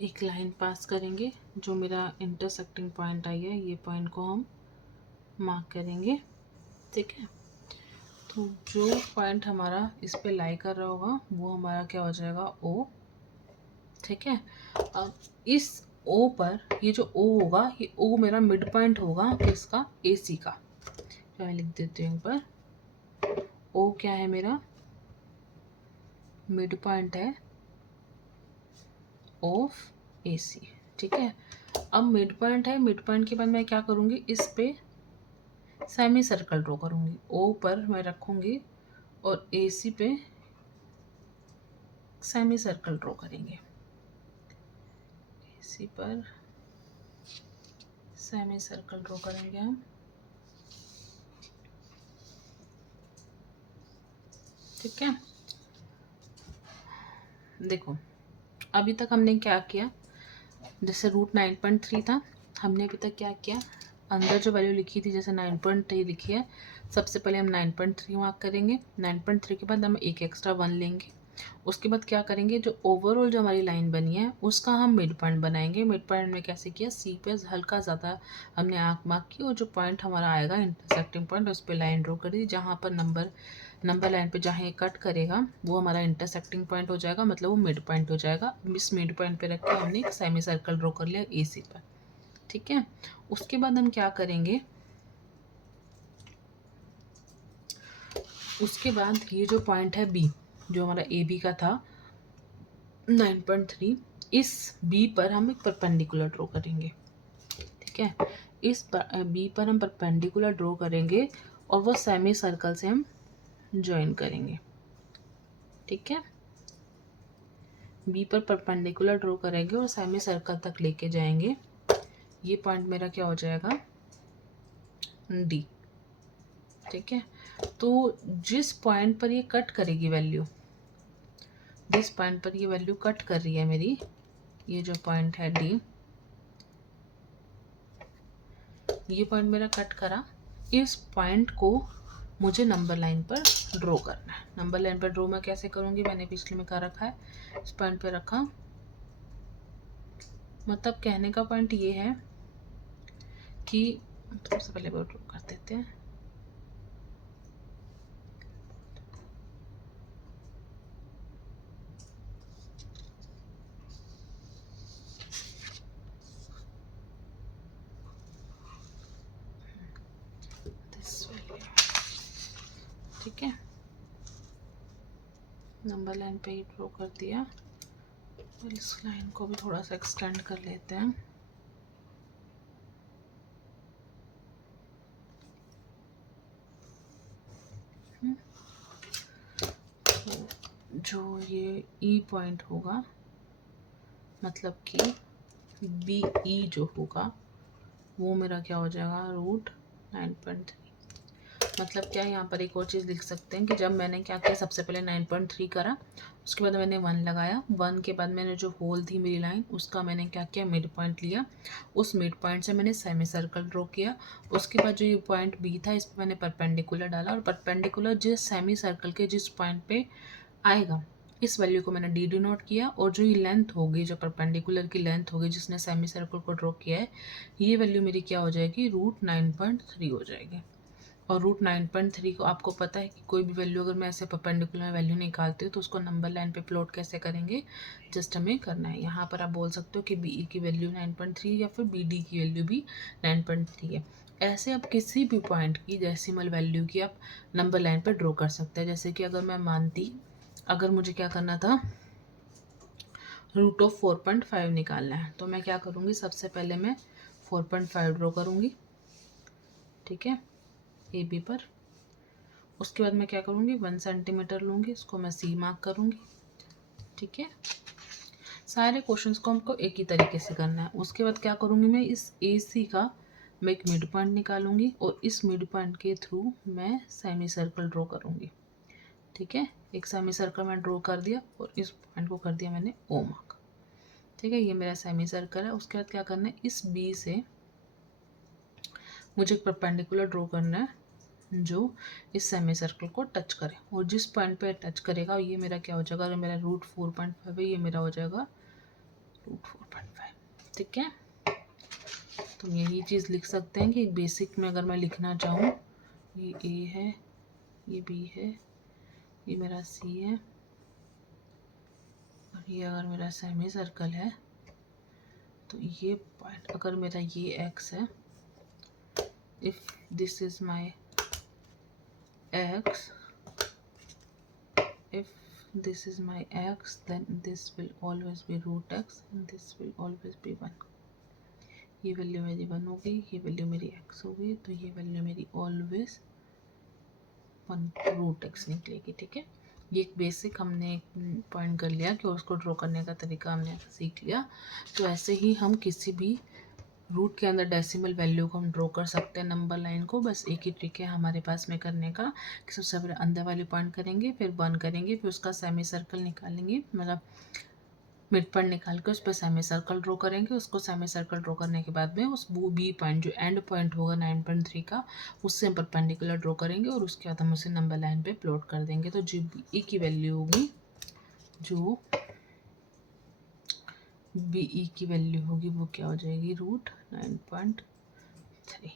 एक लाइन पास करेंगे, जो मेरा इंटरसेक्टिंग पॉइंट आई है ये पॉइंट को हम मार्क करेंगे। ठीक है, तो जो पॉइंट हमारा इस पे लाई कर रहा होगा वो हमारा क्या हो जाएगा, ओ। ठीक है, अब इस ओ पर ये जो ओ होगा, ये ओ मेरा मिड पॉइंट होगा किसका, ए सी का। तो मैं लिख देती हूँ पर ओ क्या है, मेरा मिड पॉइंट है ऑफ ए सी। ठीक है, अब मिड पॉइंट है, मिड पॉइंट के बाद मैं क्या करूँगी, इस पे सेमी सर्कल ड्रॉ करूँगी। ओ पर मैं रखूँगी और ए सी पे सेमी सर्कल ड्रॉ करेंगे। ए सी पर सेमी सर्कल ड्रॉ करेंगे हम। ठीक है, देखो अभी तक हमने क्या किया, जैसे रूट 9.3 था, हमने अभी तक क्या किया, अंदर जो वैल्यू लिखी थी जैसे 9.3 लिखी है, सबसे पहले हम 9.3 मार्क करेंगे। 9.3 के बाद हम एक एक्स्ट्रा 1 लेंगे। उसके बाद क्या करेंगे, जो ओवरऑल जो हमारी लाइन बनी है उसका हम मिड पॉइंट बनाएंगे। मिड पॉइंट में कैसे किया, सी पे हल्का ज़्यादा हमने आँख मार्क की और जो पॉइंट हमारा आएगा इंटरसेक्टिंग पॉइंट उस पर लाइन ड्रॉ कर दी। जहाँ पर नंबर लाइन पे जहाँ ये कट करेगा वो हमारा इंटरसेक्टिंग पॉइंट हो जाएगा, मतलब वो मिड पॉइंट हो जाएगा। इस मिड पॉइंट पे रख के हमने एक सेमी सर्कल ड्रॉ कर लिया ए सी पर। ठीक है, उसके बाद हम क्या करेंगे, उसके बाद ये जो पॉइंट है बी, जो हमारा ए बी का था 9.3, इस बी पर हम एक परपेंडिकुलर ड्रॉ करेंगे। ठीक है, इस बी पर हम परपेंडिकुलर ड्रॉ करेंगे और वो सेमी सर्कल से हम ज्वाइन करेंगे। ठीक है, बी पर परपेंडिकुलर ड्रॉ करेंगे और सेमी सर्कल तक लेके जाएंगे। ये पॉइंट मेरा क्या हो जाएगा, डी। ठीक है, तो जिस पॉइंट पर ये कट करेगी वैल्यू, जिस पॉइंट पर ये वैल्यू कट कर रही है मेरी, ये जो पॉइंट है डी, ये पॉइंट मेरा कट करा, इस पॉइंट को मुझे नंबर लाइन पर ड्रॉ करना है। नंबर लाइन पर ड्रॉ मैं कैसे करूँगी, मैंने पिछले में कर रखा है, इस पॉइंट पे रखा। मतलब कहने का पॉइंट ये है कि सबसे पहले वो ड्रॉ कर देते हैं। ठीक है, नंबर लाइन पे ही ड्रॉ कर दिया। और इस लाइन को भी थोड़ा सा एक्सटेंड कर लेते हैं। तो जो ये ई पॉइंट होगा, मतलब कि बी ई जो होगा वो मेरा क्या हो जाएगा, रूट 9.3। मतलब क्या, यहाँ पर एक और चीज़ लिख सकते हैं कि जब मैंने क्या किया, सबसे पहले 9.3 करा, उसके बाद मैंने 1 लगाया। 1 के बाद मैंने जो होल थी मेरी लाइन, उसका मैंने क्या किया, मिड पॉइंट लिया। उस मिड पॉइंट से मैंने सेमी सर्कल ड्रॉ किया। उसके बाद जो ये पॉइंट बी था, इस पर मैंने परपेंडिकुलर डाला, और परपेंडिकुलर जिस सेमी सर्कल के जिस पॉइंट पे आएगा, इस वैल्यू को मैंने डी डिनोट किया। और जो ये लेंथ होगी, जो परपेंडिकुलर की लेंथ होगी जिसने सेमी सर्कल को ड्रॉ किया है, ये वैल्यू मेरी क्या हो जाएगी, रूट 9.3 हो जाएगी। और रूट 9.3 को आपको पता है कि कोई भी वैल्यू अगर मैं ऐसे परपेंडिकुलर वैल्यू निकालती हूँ तो उसको नंबर लाइन पे प्लॉट कैसे करेंगे, जस्ट हमें करना है। यहाँ पर आप बोल सकते हो कि बी ई की वैल्यू 9.3 या फिर बी डी की वैल्यू भी 9.3 है। ऐसे आप किसी भी पॉइंट की डेसिमल वैल्यू की आप नंबर लाइन पर ड्रॉ कर सकते हैं। जैसे कि अगर मैं मानती, अगर मुझे क्या करना था, रूट ऑफ 4.5 निकालना है, तो मैं क्या करूँगी, सबसे पहले मैं 4.5 ड्रॉ करूँगी। ठीक है, ए बी पर। उसके बाद मैं क्या करूँगी, 1 सेंटीमीटर लूँगी, इसको मैं सी मार्क करूँगी। ठीक है, सारे क्वेश्चंस को हमको एक ही तरीके से करना है। उसके बाद क्या करूँगी, मैं इस ए सी का मैं एक मिड पॉइंट निकालूंगी और इस मिड पॉइंट के थ्रू मैं सेमी सर्कल ड्रॉ करूँगी। ठीक है, एक सेमी सर्कल मैं ड्रॉ कर दिया और इस पॉइंट को कर दिया मैंने ओ मार्क। ठीक है, ये मेरा सेमी सर्कल है। उसके बाद क्या करना है, इस बी से मुझे एक परपेंडिकुलर ड्रॉ करना है जो इस सेमी सर्कल को टच करे, और जिस पॉइंट पे टच करेगा ये मेरा क्या हो जाएगा, अगर मेरा रूट 4.5 है ये मेरा हो जाएगा रूट 4.5। ठीक है, तो यही चीज़ लिख सकते हैं कि बेसिक में अगर मैं लिखना चाहूँ, ये ए है, ये बी है, ये मेरा सी है, और ये अगर मेरा सेमी सर्कल है तो ये पॉइंट अगर मेरा ये एक्स है, if this is my ex, if this is my x then this will always be root x and this will always be 1। ये वैल्यू मेरी 1 होगी, ये वैल्यू मेरी x होगी, तो ये वैल्यू मेरी ऑलवेज 1 रूट x निकलेगी। ठीक है, ये एक बेसिक हमने एक पॉइंट कर लिया कि उसको ड्रॉ करने का तरीका हमने सीख लिया। तो ऐसे ही हम किसी भी रूट के अंदर डेसिमल वैल्यू को हम ड्रॉ कर सकते हैं नंबर लाइन को। बस एक ही ट्रिक है हमारे पास में करने का कि सबसे पहले अंदर वाली पॉइंट करेंगे, फिर 1 करेंगे, फिर उसका सेमी सर्कल निकालेंगे, मतलब मिड पॉइंट निकाल के उस पर सेमी सर्कल ड्रॉ करेंगे। उसको सेमी सर्कल ड्रॉ करने के बाद में उस बी पॉइंट जो एंड पॉइंट होगा 9.3 का, उससे हम परपेंडिकुलर ड्रॉ करेंगे और उसके बाद हम उसे नंबर लाइन पे प्लॉट कर देंगे। तो जो बी की वैल्यू होगी, जो बी ई की वैल्यू होगी वो क्या हो जाएगी, रूट 9.3।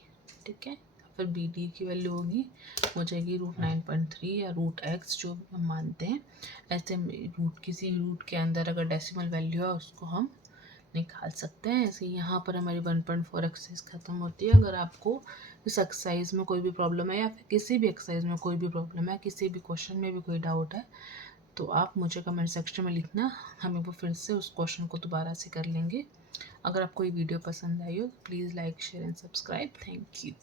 ठीक है, फिर बी डी की वैल्यू होगी हो जाएगी रूट 9.3 या रूट एक्स जो हम मानते हैं। ऐसे रूट किसी रूट के अंदर अगर डेसिमल वैल्यू है उसको हम निकाल सकते हैं। ऐसे यहाँ पर हमारी 1.4 एक्सरसाइज खत्म होती है। अगर आपको इस एक्सरसाइज में कोई भी प्रॉब्लम है या फिर किसी भी एक्सरसाइज में कोई भी प्रॉब्लम है, किसी भी क्वेश्चन में भी कोई डाउट है, तो आप मुझे कमेंट सेक्शन में लिखना, हमें वो फिर से उस क्वेश्चन को दोबारा से कर लेंगे। अगर आपको ये वीडियो पसंद आई हो तो please like share and subscribe. Thank you.